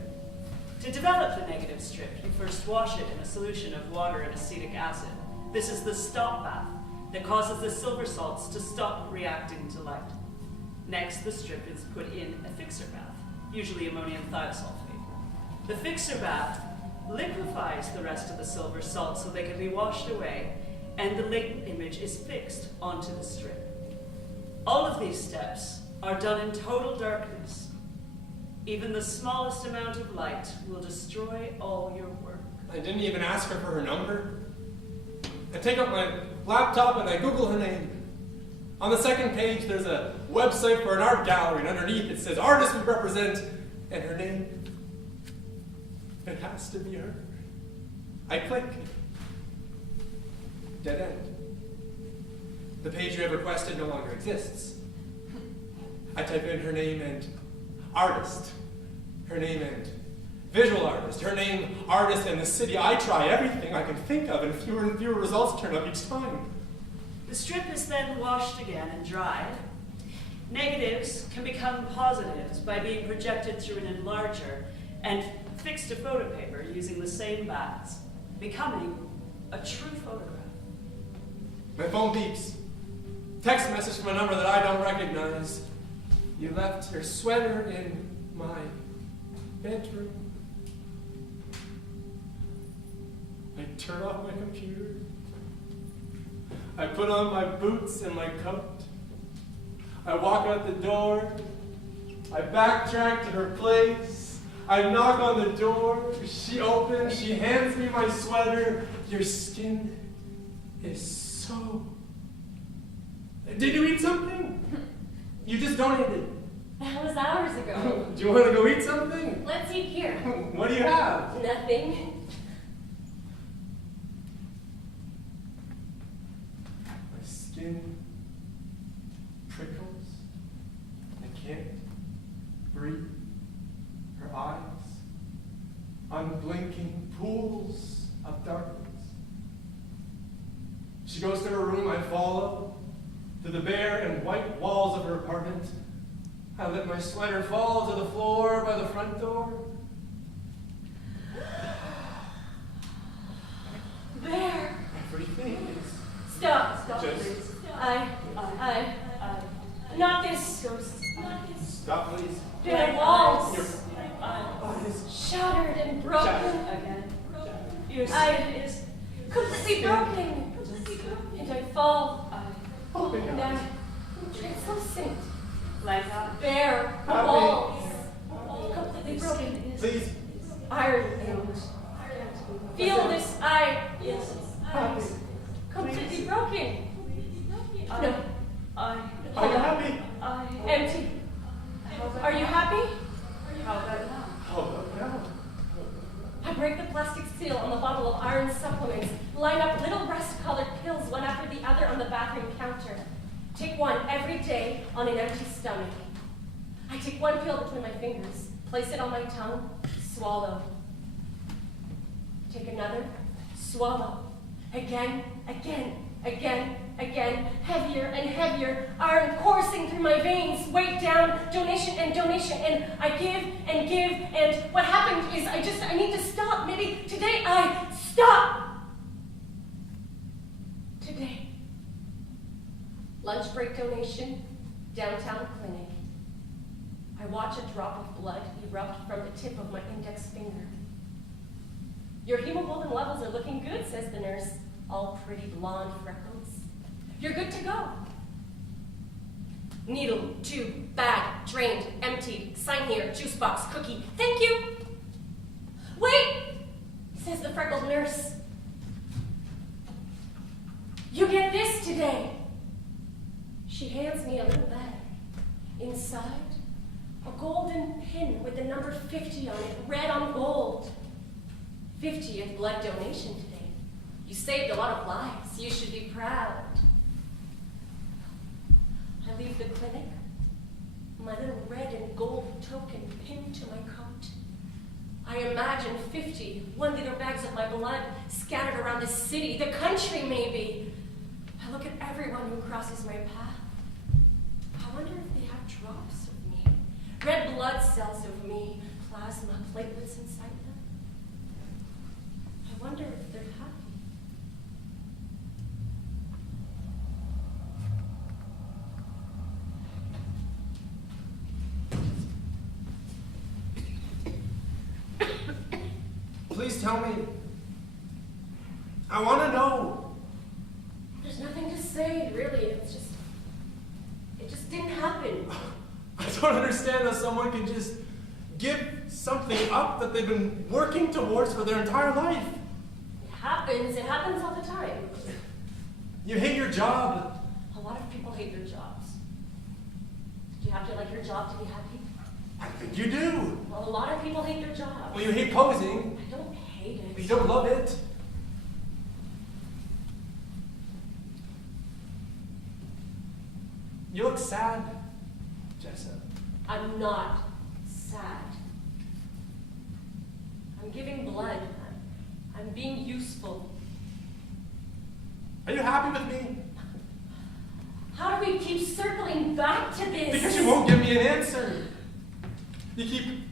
To develop the negative strip, you first wash it in a solution of water and acetic acid. This is the stop bath that causes the silver salts to stop reacting to light. Next, the strip is put in a fixer bath, usually ammonium thiosulfate. The fixer bath liquefies the rest of the silver salts so they can be washed away, and the latent image is fixed onto the strip. All of these steps are done in total darkness. Even the smallest amount of light will destroy all your work. I didn't even ask her for her number. I take out my laptop and I Google her name. On the second page, there's a website for an art gallery, and underneath it says, artist we represent, and her name. It has to be her. I click. Dead end. The page you have requested no longer exists. I type in her name and artist. Her name and visual artist. Her name, artist, and the city. I try everything I can think of, and fewer results turn up each time. The strip is then washed again and dried. Negatives can become positives by being projected through an enlarger and fixed to photopaper using the same baths, becoming a true photograph. My phone beeps. Text message from a number that I don't recognize. You left your sweater in my bedroom. I turn off my computer. I put on my boots and my coat. I walk out the door. I backtrack to her place. I knock on the door. She opens. She hands me my sweater. Your skin is so... Did you eat something? You just donated. That was hours ago. Do you want to go eat something? Let's eat here. What do you have? Nothing. My skin prickles. I can't breathe. Her eyes, unblinking pools of darkness. She goes to her room. I follow to the bare and white walls of her apartment. I let my sweater fall to the floor by the front door. There. Everything is... Stop, Just- please. Not this. Not this. Stop, please. Bare walls. Your eyes. Shattered and broken. Shattered. Again. Your I- skin is Completely broken. And I fall. Oh my And God. I'm translucent. like that. Bare Happy. walls. Completely Your broken. skin is Please. Iron things. Feel this eye. Happy. Completely broken. I- No. I Are you happy? line up little rust-colored pills one after the other on the bathroom counter. Take one every day on an empty stomach. I take one pill between my fingers, place it on my tongue, swallow. Take another, swallow. Again, again, again, again, heavier and heavier, iron coursing through my veins, weight down, donation, and I give, and what happened is I need to stop. Maybe today I stop. Today. Lunch break donation, downtown clinic. I watch a drop of blood erupt from the tip of my index finger. Your hemoglobin levels are looking good, says the nurse, all pretty blonde freckles. You're good to go. Needle, tube, bag, drained, emptied, sign here, juice box, cookie. Thank you. Wait, says the freckled nurse. You get this today. She hands me a little bag. Inside, a golden pin with the number 50 on it, red on gold. 50th blood donation today. You saved a lot of lives. You should be proud. I leave the clinic, my little red and gold token pinned to my coat. I imagine 50 one-liter bags of my blood scattered around the city, the country maybe. I look at everyone who crosses my path. I wonder if they have drops of me, red blood cells of me, plasma, platelets inside them. I wonder if they're happy. Please tell me. I want to know. There's nothing to say, really. It just didn't happen. I don't understand how someone can just give something up that they've been working towards for their entire life. It happens all the time. You hate your job. A lot of people hate their jobs. Do you have to like your job to be happy? I think you do. Well, a lot of people hate their jobs. Well, you hate posing. I don't hate it. You don't love it. You look sad, Jessa. I'm not sad. I'm giving blood. I'm being useful. Are you happy with me? How do we keep circling back to this? Because you won't give me an answer. You keep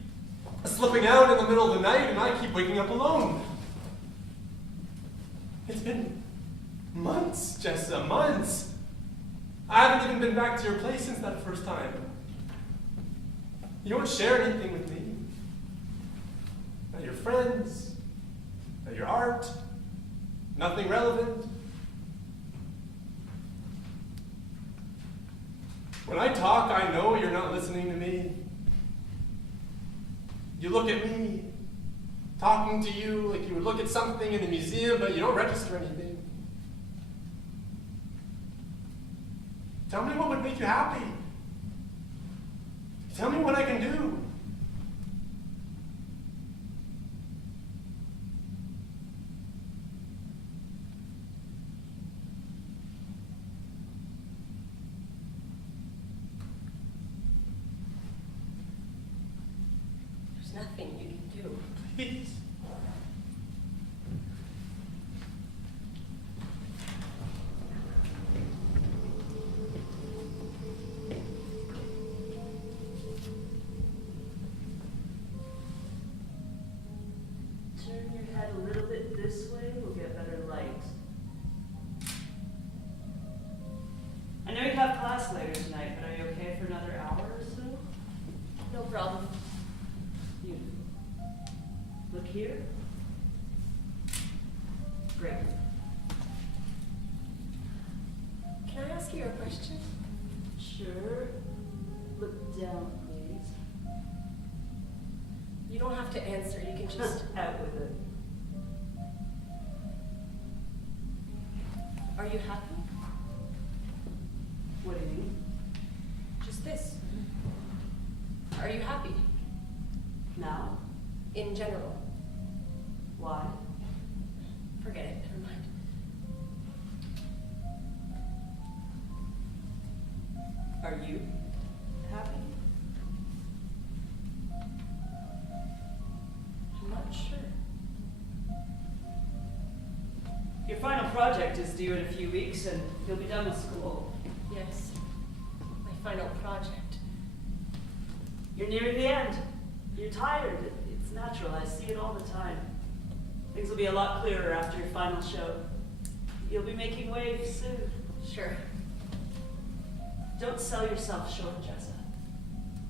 slipping out in the middle of the night, and I keep waking up alone. It's been months, Jessa, months. I haven't even been back to your place since that first time. You don't share anything with me. Not your friends, not your art, nothing relevant. When I talk, I know you're not listening to me. You look at me, talking to you like you would look at something in a museum, but you don't register anything. Tell me what would make you happy. Tell me what I can do. There's nothing you can do. Please. Turn your head a little bit this way, we'll get better light. I know you have class later tonight, but are you okay for another hour or so? No problem. Beautiful. Look here. Great. Can I ask you a question? Sure. Look down, please. You don't have to answer. You can just... Out with it. Are you happy? What do you mean? Just this. Are you happy? Now? In general. Why? Forget it. Never mind. Are you happy? I'm not sure. Your final project is due in a few weeks, and you'll be done with school. Yes, my final project. You're nearing the end. You're tired. It's natural. I see it all the time. Things will be a lot clearer after your final show. You'll be making waves soon. Sure. Don't sell yourself short, Jessa.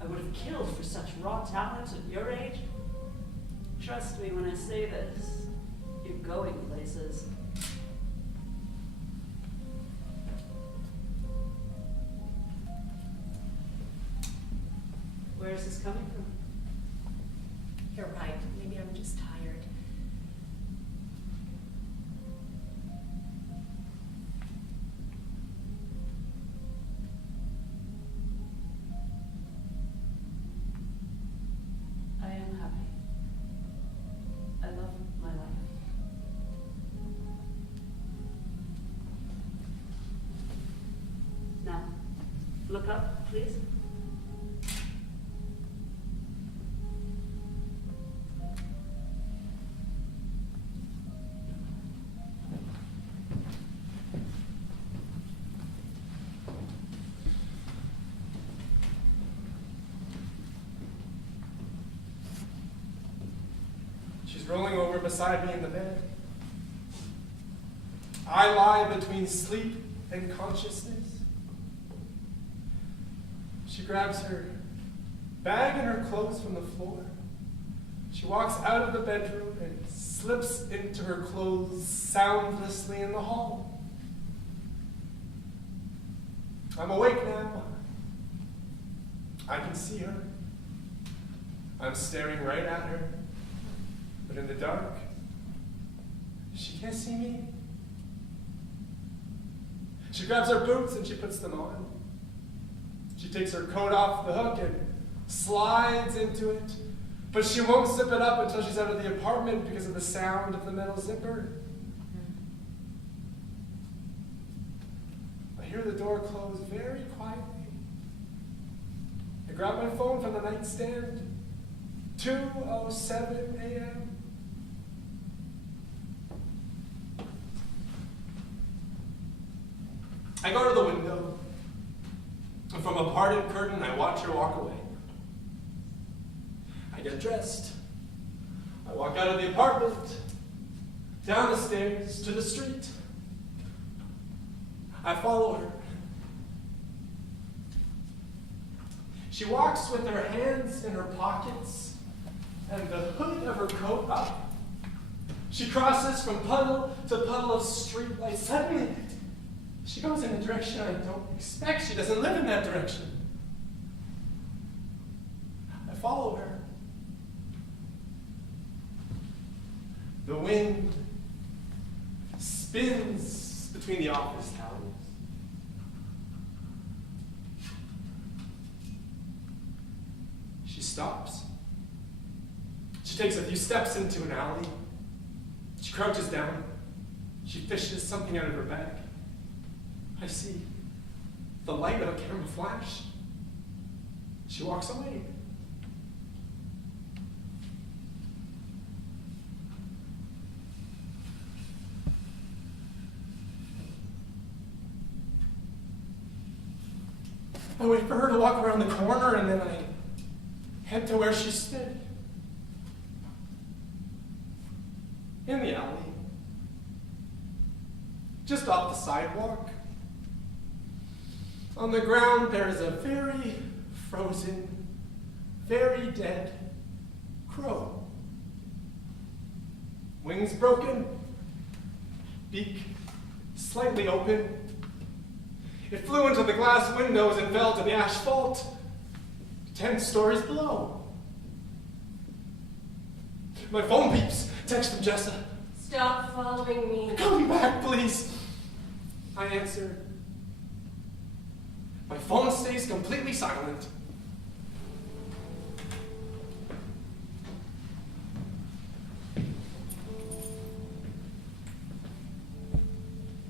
I would have killed for such raw talent at your age. Trust me when I say this. You're going places. Where is this coming from? You're right. Maybe I'm just tired. I am happy. I love my life. Now, look up, please. She's rolling over beside me in the bed. I lie between sleep and consciousness. She grabs her bag and her clothes from the floor. She walks out of the bedroom and slips into her clothes soundlessly in the hall. I'm awake now. I can see her. I'm staring right at her. But in the dark, she can't see me. She grabs her boots and she puts them on. She takes her coat off the hook and slides into it, but she won't zip it up until she's out of the apartment because of the sound of the metal zipper. I hear the door close very quietly. I grab my phone from the nightstand. 2:07 a.m. I go to the window, and from a parted curtain, I watch her walk away. I get dressed. I walk out of the apartment, down the stairs, to the street. I follow her. She walks with her hands in her pockets and the hood of her coat up. She crosses from puddle to puddle of streetlights. Suddenly, she goes in a direction I don't expect. She doesn't live in that direction. I follow her. The wind spins between the office towers. She stops. She takes a few steps into an alley. She crouches down. She fishes something out of her bag. I see the light of a camera flash. She walks away. I wait for her to walk around the corner, and then I head to where she stood. In the alley. Just off the sidewalk. On the ground, there is a very frozen, very dead crow. Wings broken, beak slightly open. It flew into the glass windows and fell to the asphalt 10 stories below. My phone beeps. Text from Jessa. Stop following me. Call me back, please. I answer. My phone stays completely silent.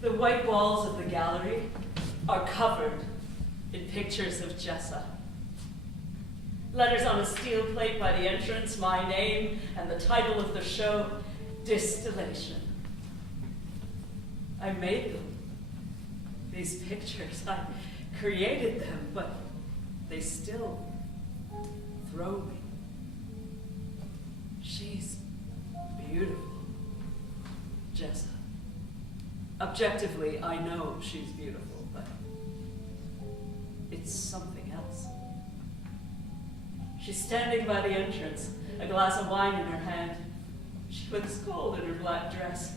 The white walls of the gallery are covered in pictures of Jessa. Letters on a steel plate by the entrance, my name, and the title of the show, Distillation. I made them. These pictures, I created them, but they still throw me. She's beautiful, Jessa. Objectively, I know she's beautiful, but it's something else. She's standing by the entrance, a glass of wine in her hand. She looks cold in her black dress.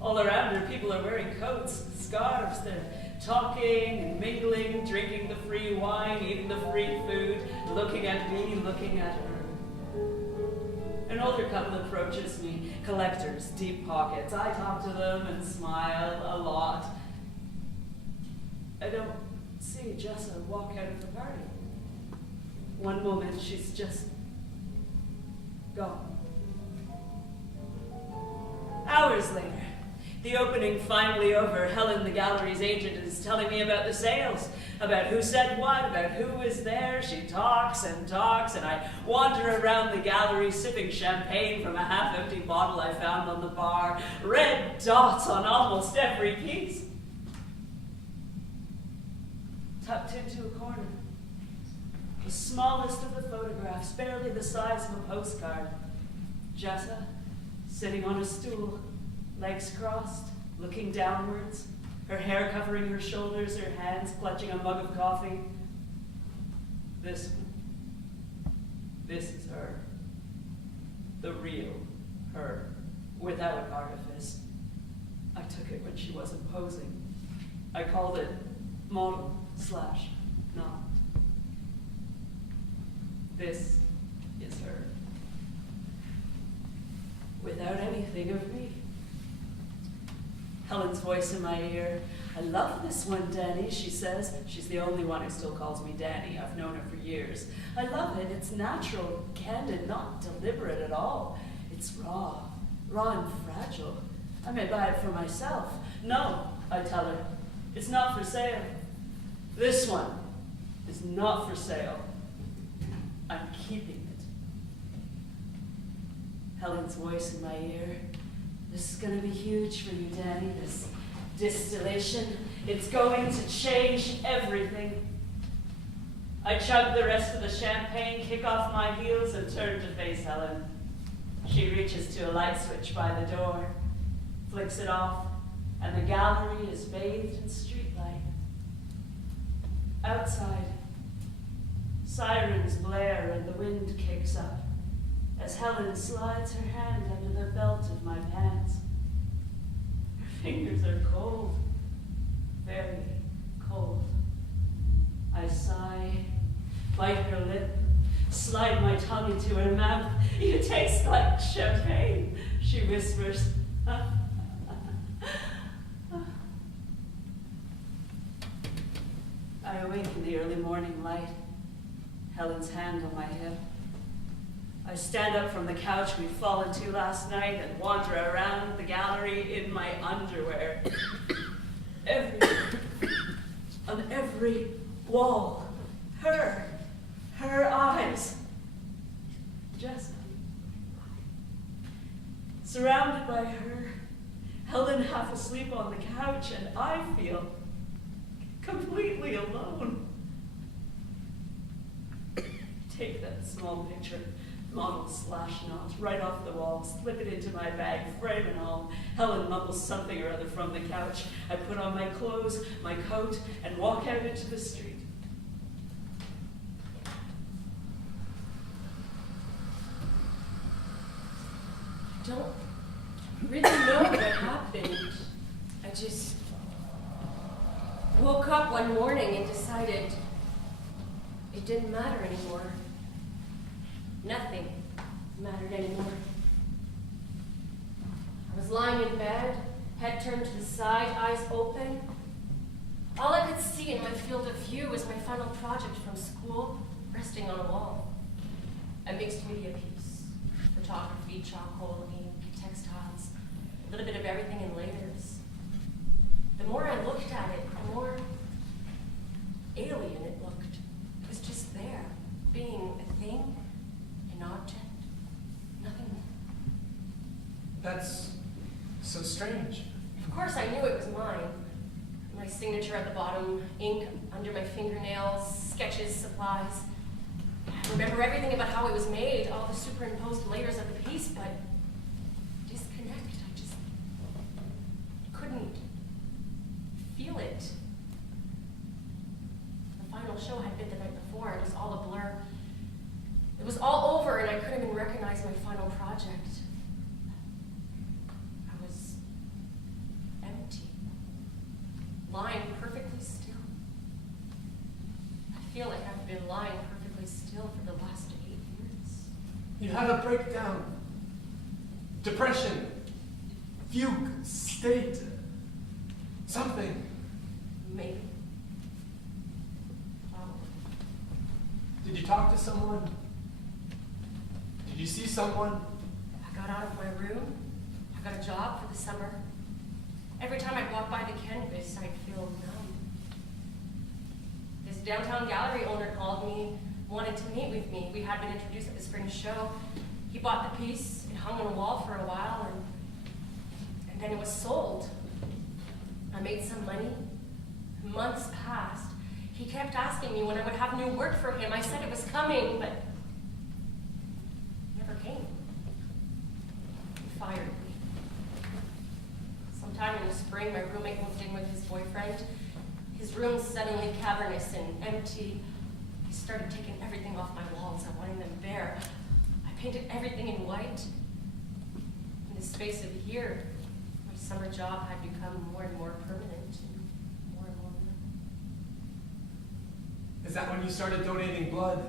All around her, people are wearing coats, scarves. They're talking and mingling, drinking the free wine, eating the free food, looking at me, looking at her. An older couple approaches me, collectors, deep pockets. I talk to them and smile a lot. I don't see Jessa walk out of the party. One moment, she's just gone. Hours later, the opening finally over, Helen, the gallery's agent, is telling me about the sales, about who said what, about who was there. She talks, and I wander around the gallery sipping champagne from a half-empty bottle I found on the bar, red dots on almost every piece. Tucked into a corner, the smallest of the photographs, barely the size of a postcard. Jessa, sitting on a stool, legs crossed, looking downwards, her hair covering her shoulders, her hands clutching a mug of coffee. This is her. The real her, without artifice. I took it when she wasn't posing. I called it model/not. This is her. Without anything of me. Helen's voice in my ear. I love this one, Danny, she says. She's the only one who still calls me Danny. I've known her for years. I love it. It's natural, candid, not deliberate at all. It's raw and fragile. I may buy it for myself. No, I tell her. It's not for sale. This one is not for sale. I'm keeping it. Helen's voice in my ear. This is going to be huge for you, Danny, this distillation. It's going to change everything. I chug the rest of the champagne, kick off my heels, and turn to face Helen. She reaches to a light switch by the door, flicks it off, and the gallery is bathed in streetlight. Outside, sirens blare and the wind kicks up as Helen slides her hand under the belt of my pants. Her fingers are cold, very cold. I sigh, bite her lip, slide my tongue into her mouth. You taste like champagne, she whispers. I awake in the early morning light, Helen's hand on my hip. I stand up from the couch we'd fallen to last night and wander around the gallery in my underwear. On every wall, her eyes. Jessa. Surrounded by her, Helen half asleep on the couch, and I feel completely alone. Take that small picture, model/not, right off the wall, slip it into my bag, frame and all. Helen mumbles something or other from the couch. I put on my clothes, my coat, and walk out into the street. I don't really know what happened. I just woke up one morning and decided it didn't matter anymore. Nothing mattered anymore. I was lying in bed, head turned to the side, eyes open. All I could see in my field of view was my final project from school resting on a wall. A mixed media piece, photography, charcoal, ink, textiles, a little bit of everything in layers. The more I looked at it, the more alien it My signature at the bottom, ink under my fingernails, sketches, supplies. I remember everything about how it was made, all the superimposed layers of the piece, but disconnect. I just couldn't feel it. The final show had been the night before. It was all a blur. It was all over, and I couldn't even recognize my final project. I was empty, lying perfectly still. I feel like I've been lying perfectly still for the last 8 years. You had a breakdown. Depression. Fugue. State. Something. Maybe. Probably. Did you talk to someone? Did you see someone? I got out of my room. I got a job for the summer. Every time I'd walk by the canvas, I'd feel numb. This downtown gallery owner called me, wanted to meet with me. We had been introduced at the spring show. He bought the piece. It hung on a wall for a while, and then it was sold. I made some money. Months passed. He kept asking me when I would have new work for him. I said it was coming, but it never came. He fired me. Sometime in the spring, my roommate moved in with his boyfriend. His room suddenly cavernous and empty. He started taking everything off my walls. I wanted them bare. I painted everything in white. In the space of a year, my summer job had become more and more permanent. And more. Is that when you started donating blood?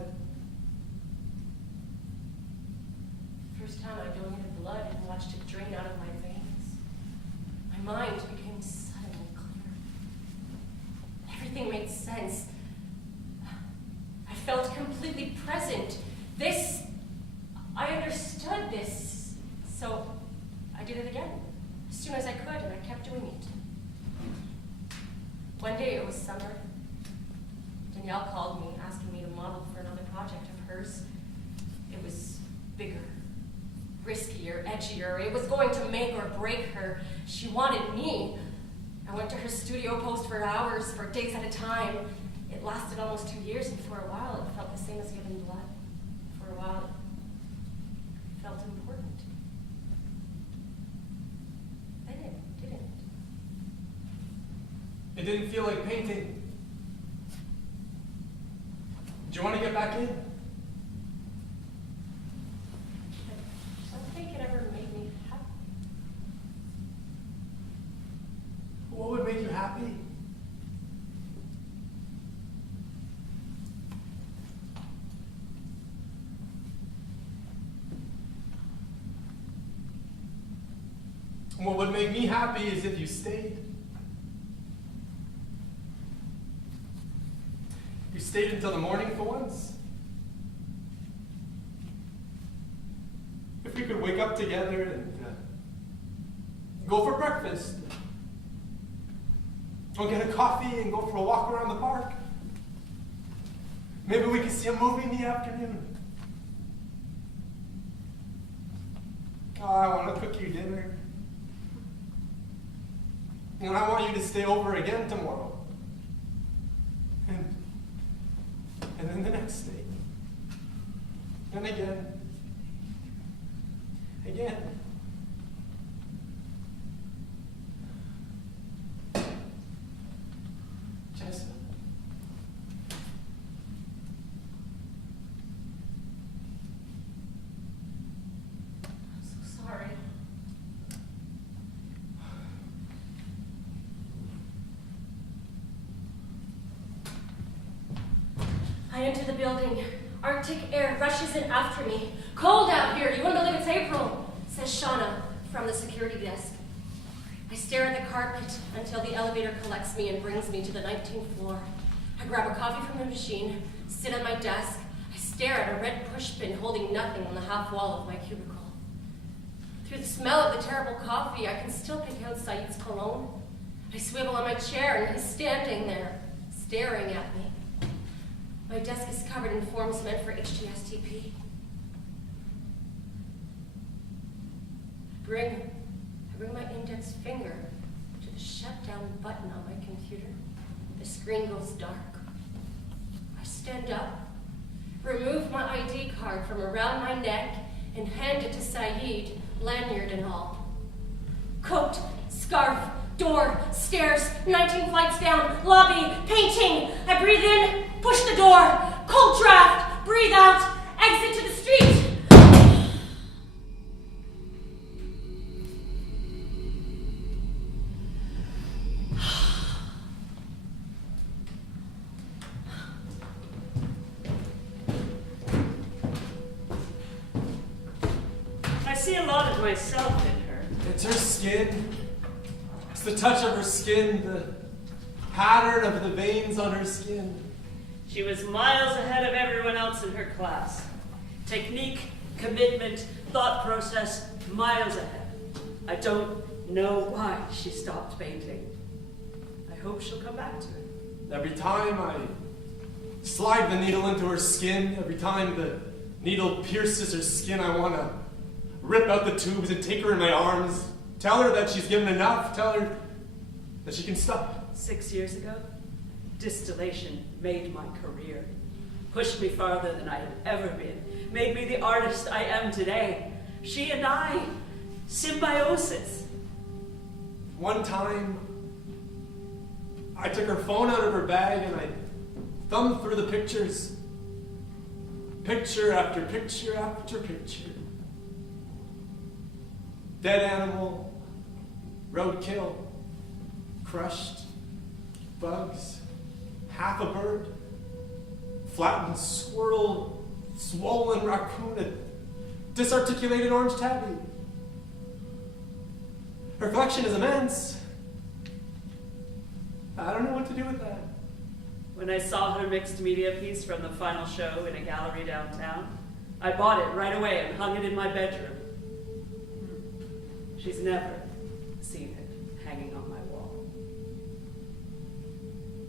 First time I donated blood and watched it drain out of my veins. My mind became suddenly clear. Everything made sense. I felt completely present. I understood this. So I did it again, as soon as I could, and I kept doing it. One day it was summer. Danielle called me, asking me to model for another project of hers. It was bigger, riskier, edgier. It was going to make or break her. She wanted me. I went to her studio post for hours, for days at a time. It lasted almost 2 years, and for a while it felt the same as giving blood. For a while it felt important. Then it didn't. It didn't feel like painting. Do you want to get back in? I don't think it ever made me happy. What would make you happy? What would make me happy is if you stayed. You stayed until the morning for once. If we could wake up together and go for breakfast. Or get a coffee and go for a walk around the park. Maybe we could see a movie in the afternoon. Oh, I want to cook you dinner. And I want you to stay over again tomorrow. And then the next day. And again. Again. Jessa. I'm so sorry. I enter the building. Arctic air rushes in after me. Cold out here. You wouldn't believe it's April, says Shauna from the security desk. I stare at the carpet until the elevator collects me and brings me to the 19th floor. I grab a coffee from the machine, sit at my desk. I stare at a red pushpin holding nothing on the half wall of my cubicle. Through the smell of the terrible coffee, I can still pick out Saeed's cologne. I swivel on my chair and he's standing there, staring at me. My desk is covered in forms meant for HTSTP. I bring my index finger to the shutdown button on my computer. The screen goes dark. I stand up, remove my ID card from around my neck, and hand it to Saeed, lanyard and all. Coat, scarf, door, stairs, 19 flights down, lobby, painting. I breathe in, push the door, cold draft, breathe out, exit to the street. I see a lot of myself in her. It's her skin. It's the touch of her skin, the pattern of the veins on her skin. She was miles ahead of everyone else in her class. Technique, commitment, thought process, miles ahead. I don't know why she stopped painting. I hope she'll come back to it. Every time I slide the needle into her skin, every time the needle pierces her skin, I want to rip out the tubes and take her in my arms. Tell her that she's given enough. Tell her that she can stop. 6 years ago, distillation made my career. Pushed me farther than I had ever been. Made me the artist I am today. She and I, symbiosis. One time, I took her phone out of her bag and I thumbed through the pictures. Picture after picture after picture. Dead animal, roadkill, crushed, bugs, half a bird, flattened squirrel, swollen raccoon, a disarticulated orange tabby. Her collection is immense. I don't know what to do with that. When I saw her mixed media piece from the final show in a gallery downtown, I bought it right away and hung it in my bedroom. She's never seen it hanging on my wall.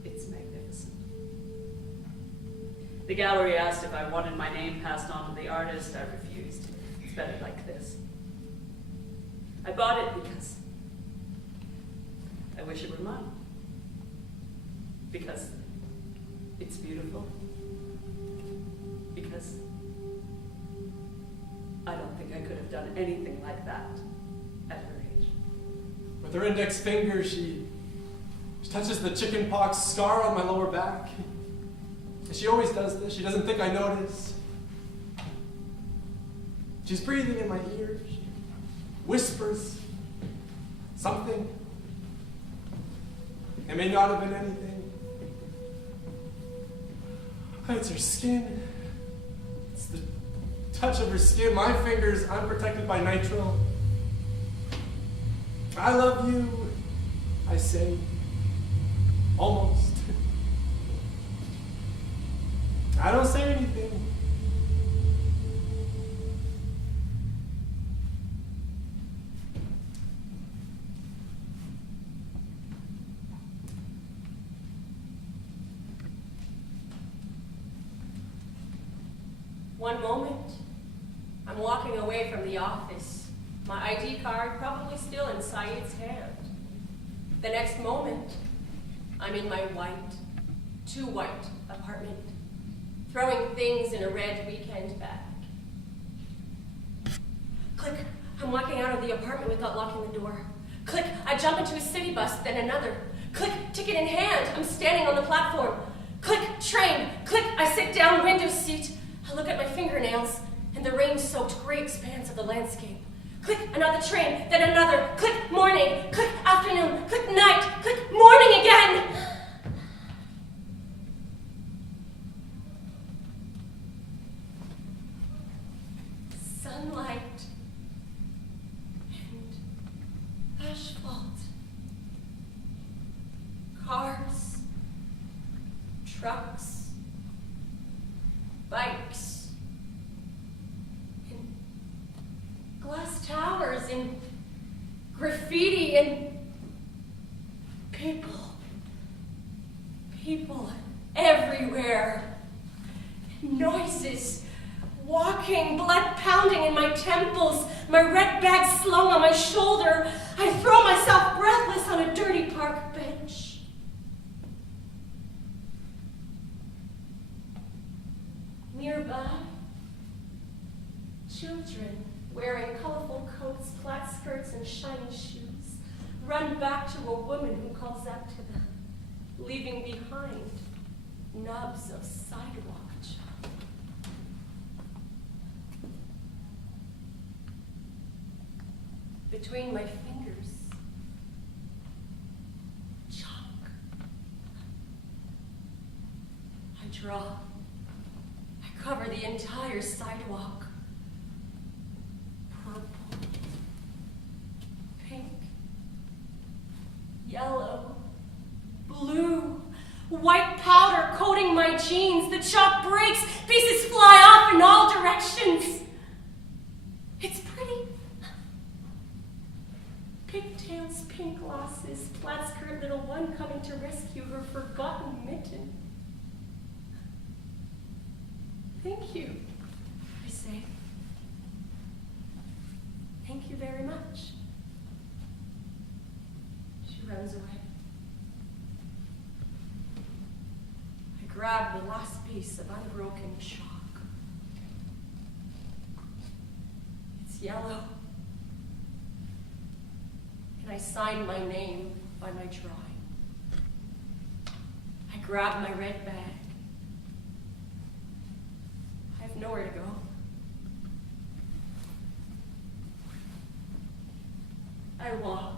It's magnificent. The gallery asked if I wanted my name passed on to the artist. I refused. It's better like this. I bought it because I wish it were mine. Because it's beautiful. Because I don't think I could have done anything like that at her age. With her index finger, she touches the chickenpox scar on my lower back. And she always does this. She doesn't think I notice. She's breathing in my ear. She whispers something. It may not have been anything. It's her skin. It's the touch of her skin. My fingers unprotected by nitrile. I love you, I say. Almost. I don't say anything. One moment, I'm walking away from the office. My ID card probably still in Saeed's hand. The next moment, I'm in my white, too white apartment, throwing things in a red weekend bag. Click, I'm walking out of the apartment without locking the door. Click, I jump into a city bus, then another. Click, ticket in hand, I'm standing on the platform. Click, train, click, I sit down, window seat. I look at my fingernails and the rain-soaked gray expanse of the landscape. Click, another train, then another. Click, morning. Click, afternoon. Click, night. Click, morning again. Sunlight and asphalt. Cars. Trucks. Bikes. Glass towers and graffiti and people everywhere. Noises, walking, blood pounding in my temples, my red bag slung on my shoulder. I throw myself breathless on a dirty park bench. Nearby, children wearing colorful coats, flat skirts, and shiny shoes run back to a woman who calls out to them, leaving behind knobs of sidewalk chalk. Between my fingers, chalk. I draw. I cover the entire sidewalk. Purple, pink, yellow, blue, white powder coating my jeans. The chalk breaks, pieces fly off in all directions. It's pretty. Pigtails, pink glasses, flat skirt little one coming to rescue her forgotten mitten. Thank you, I say. Thank you very much. She runs away. I grab the last piece of unbroken chalk. It's yellow. And I sign my name by my drawing. I grab my red bag. I have nowhere to go. I walk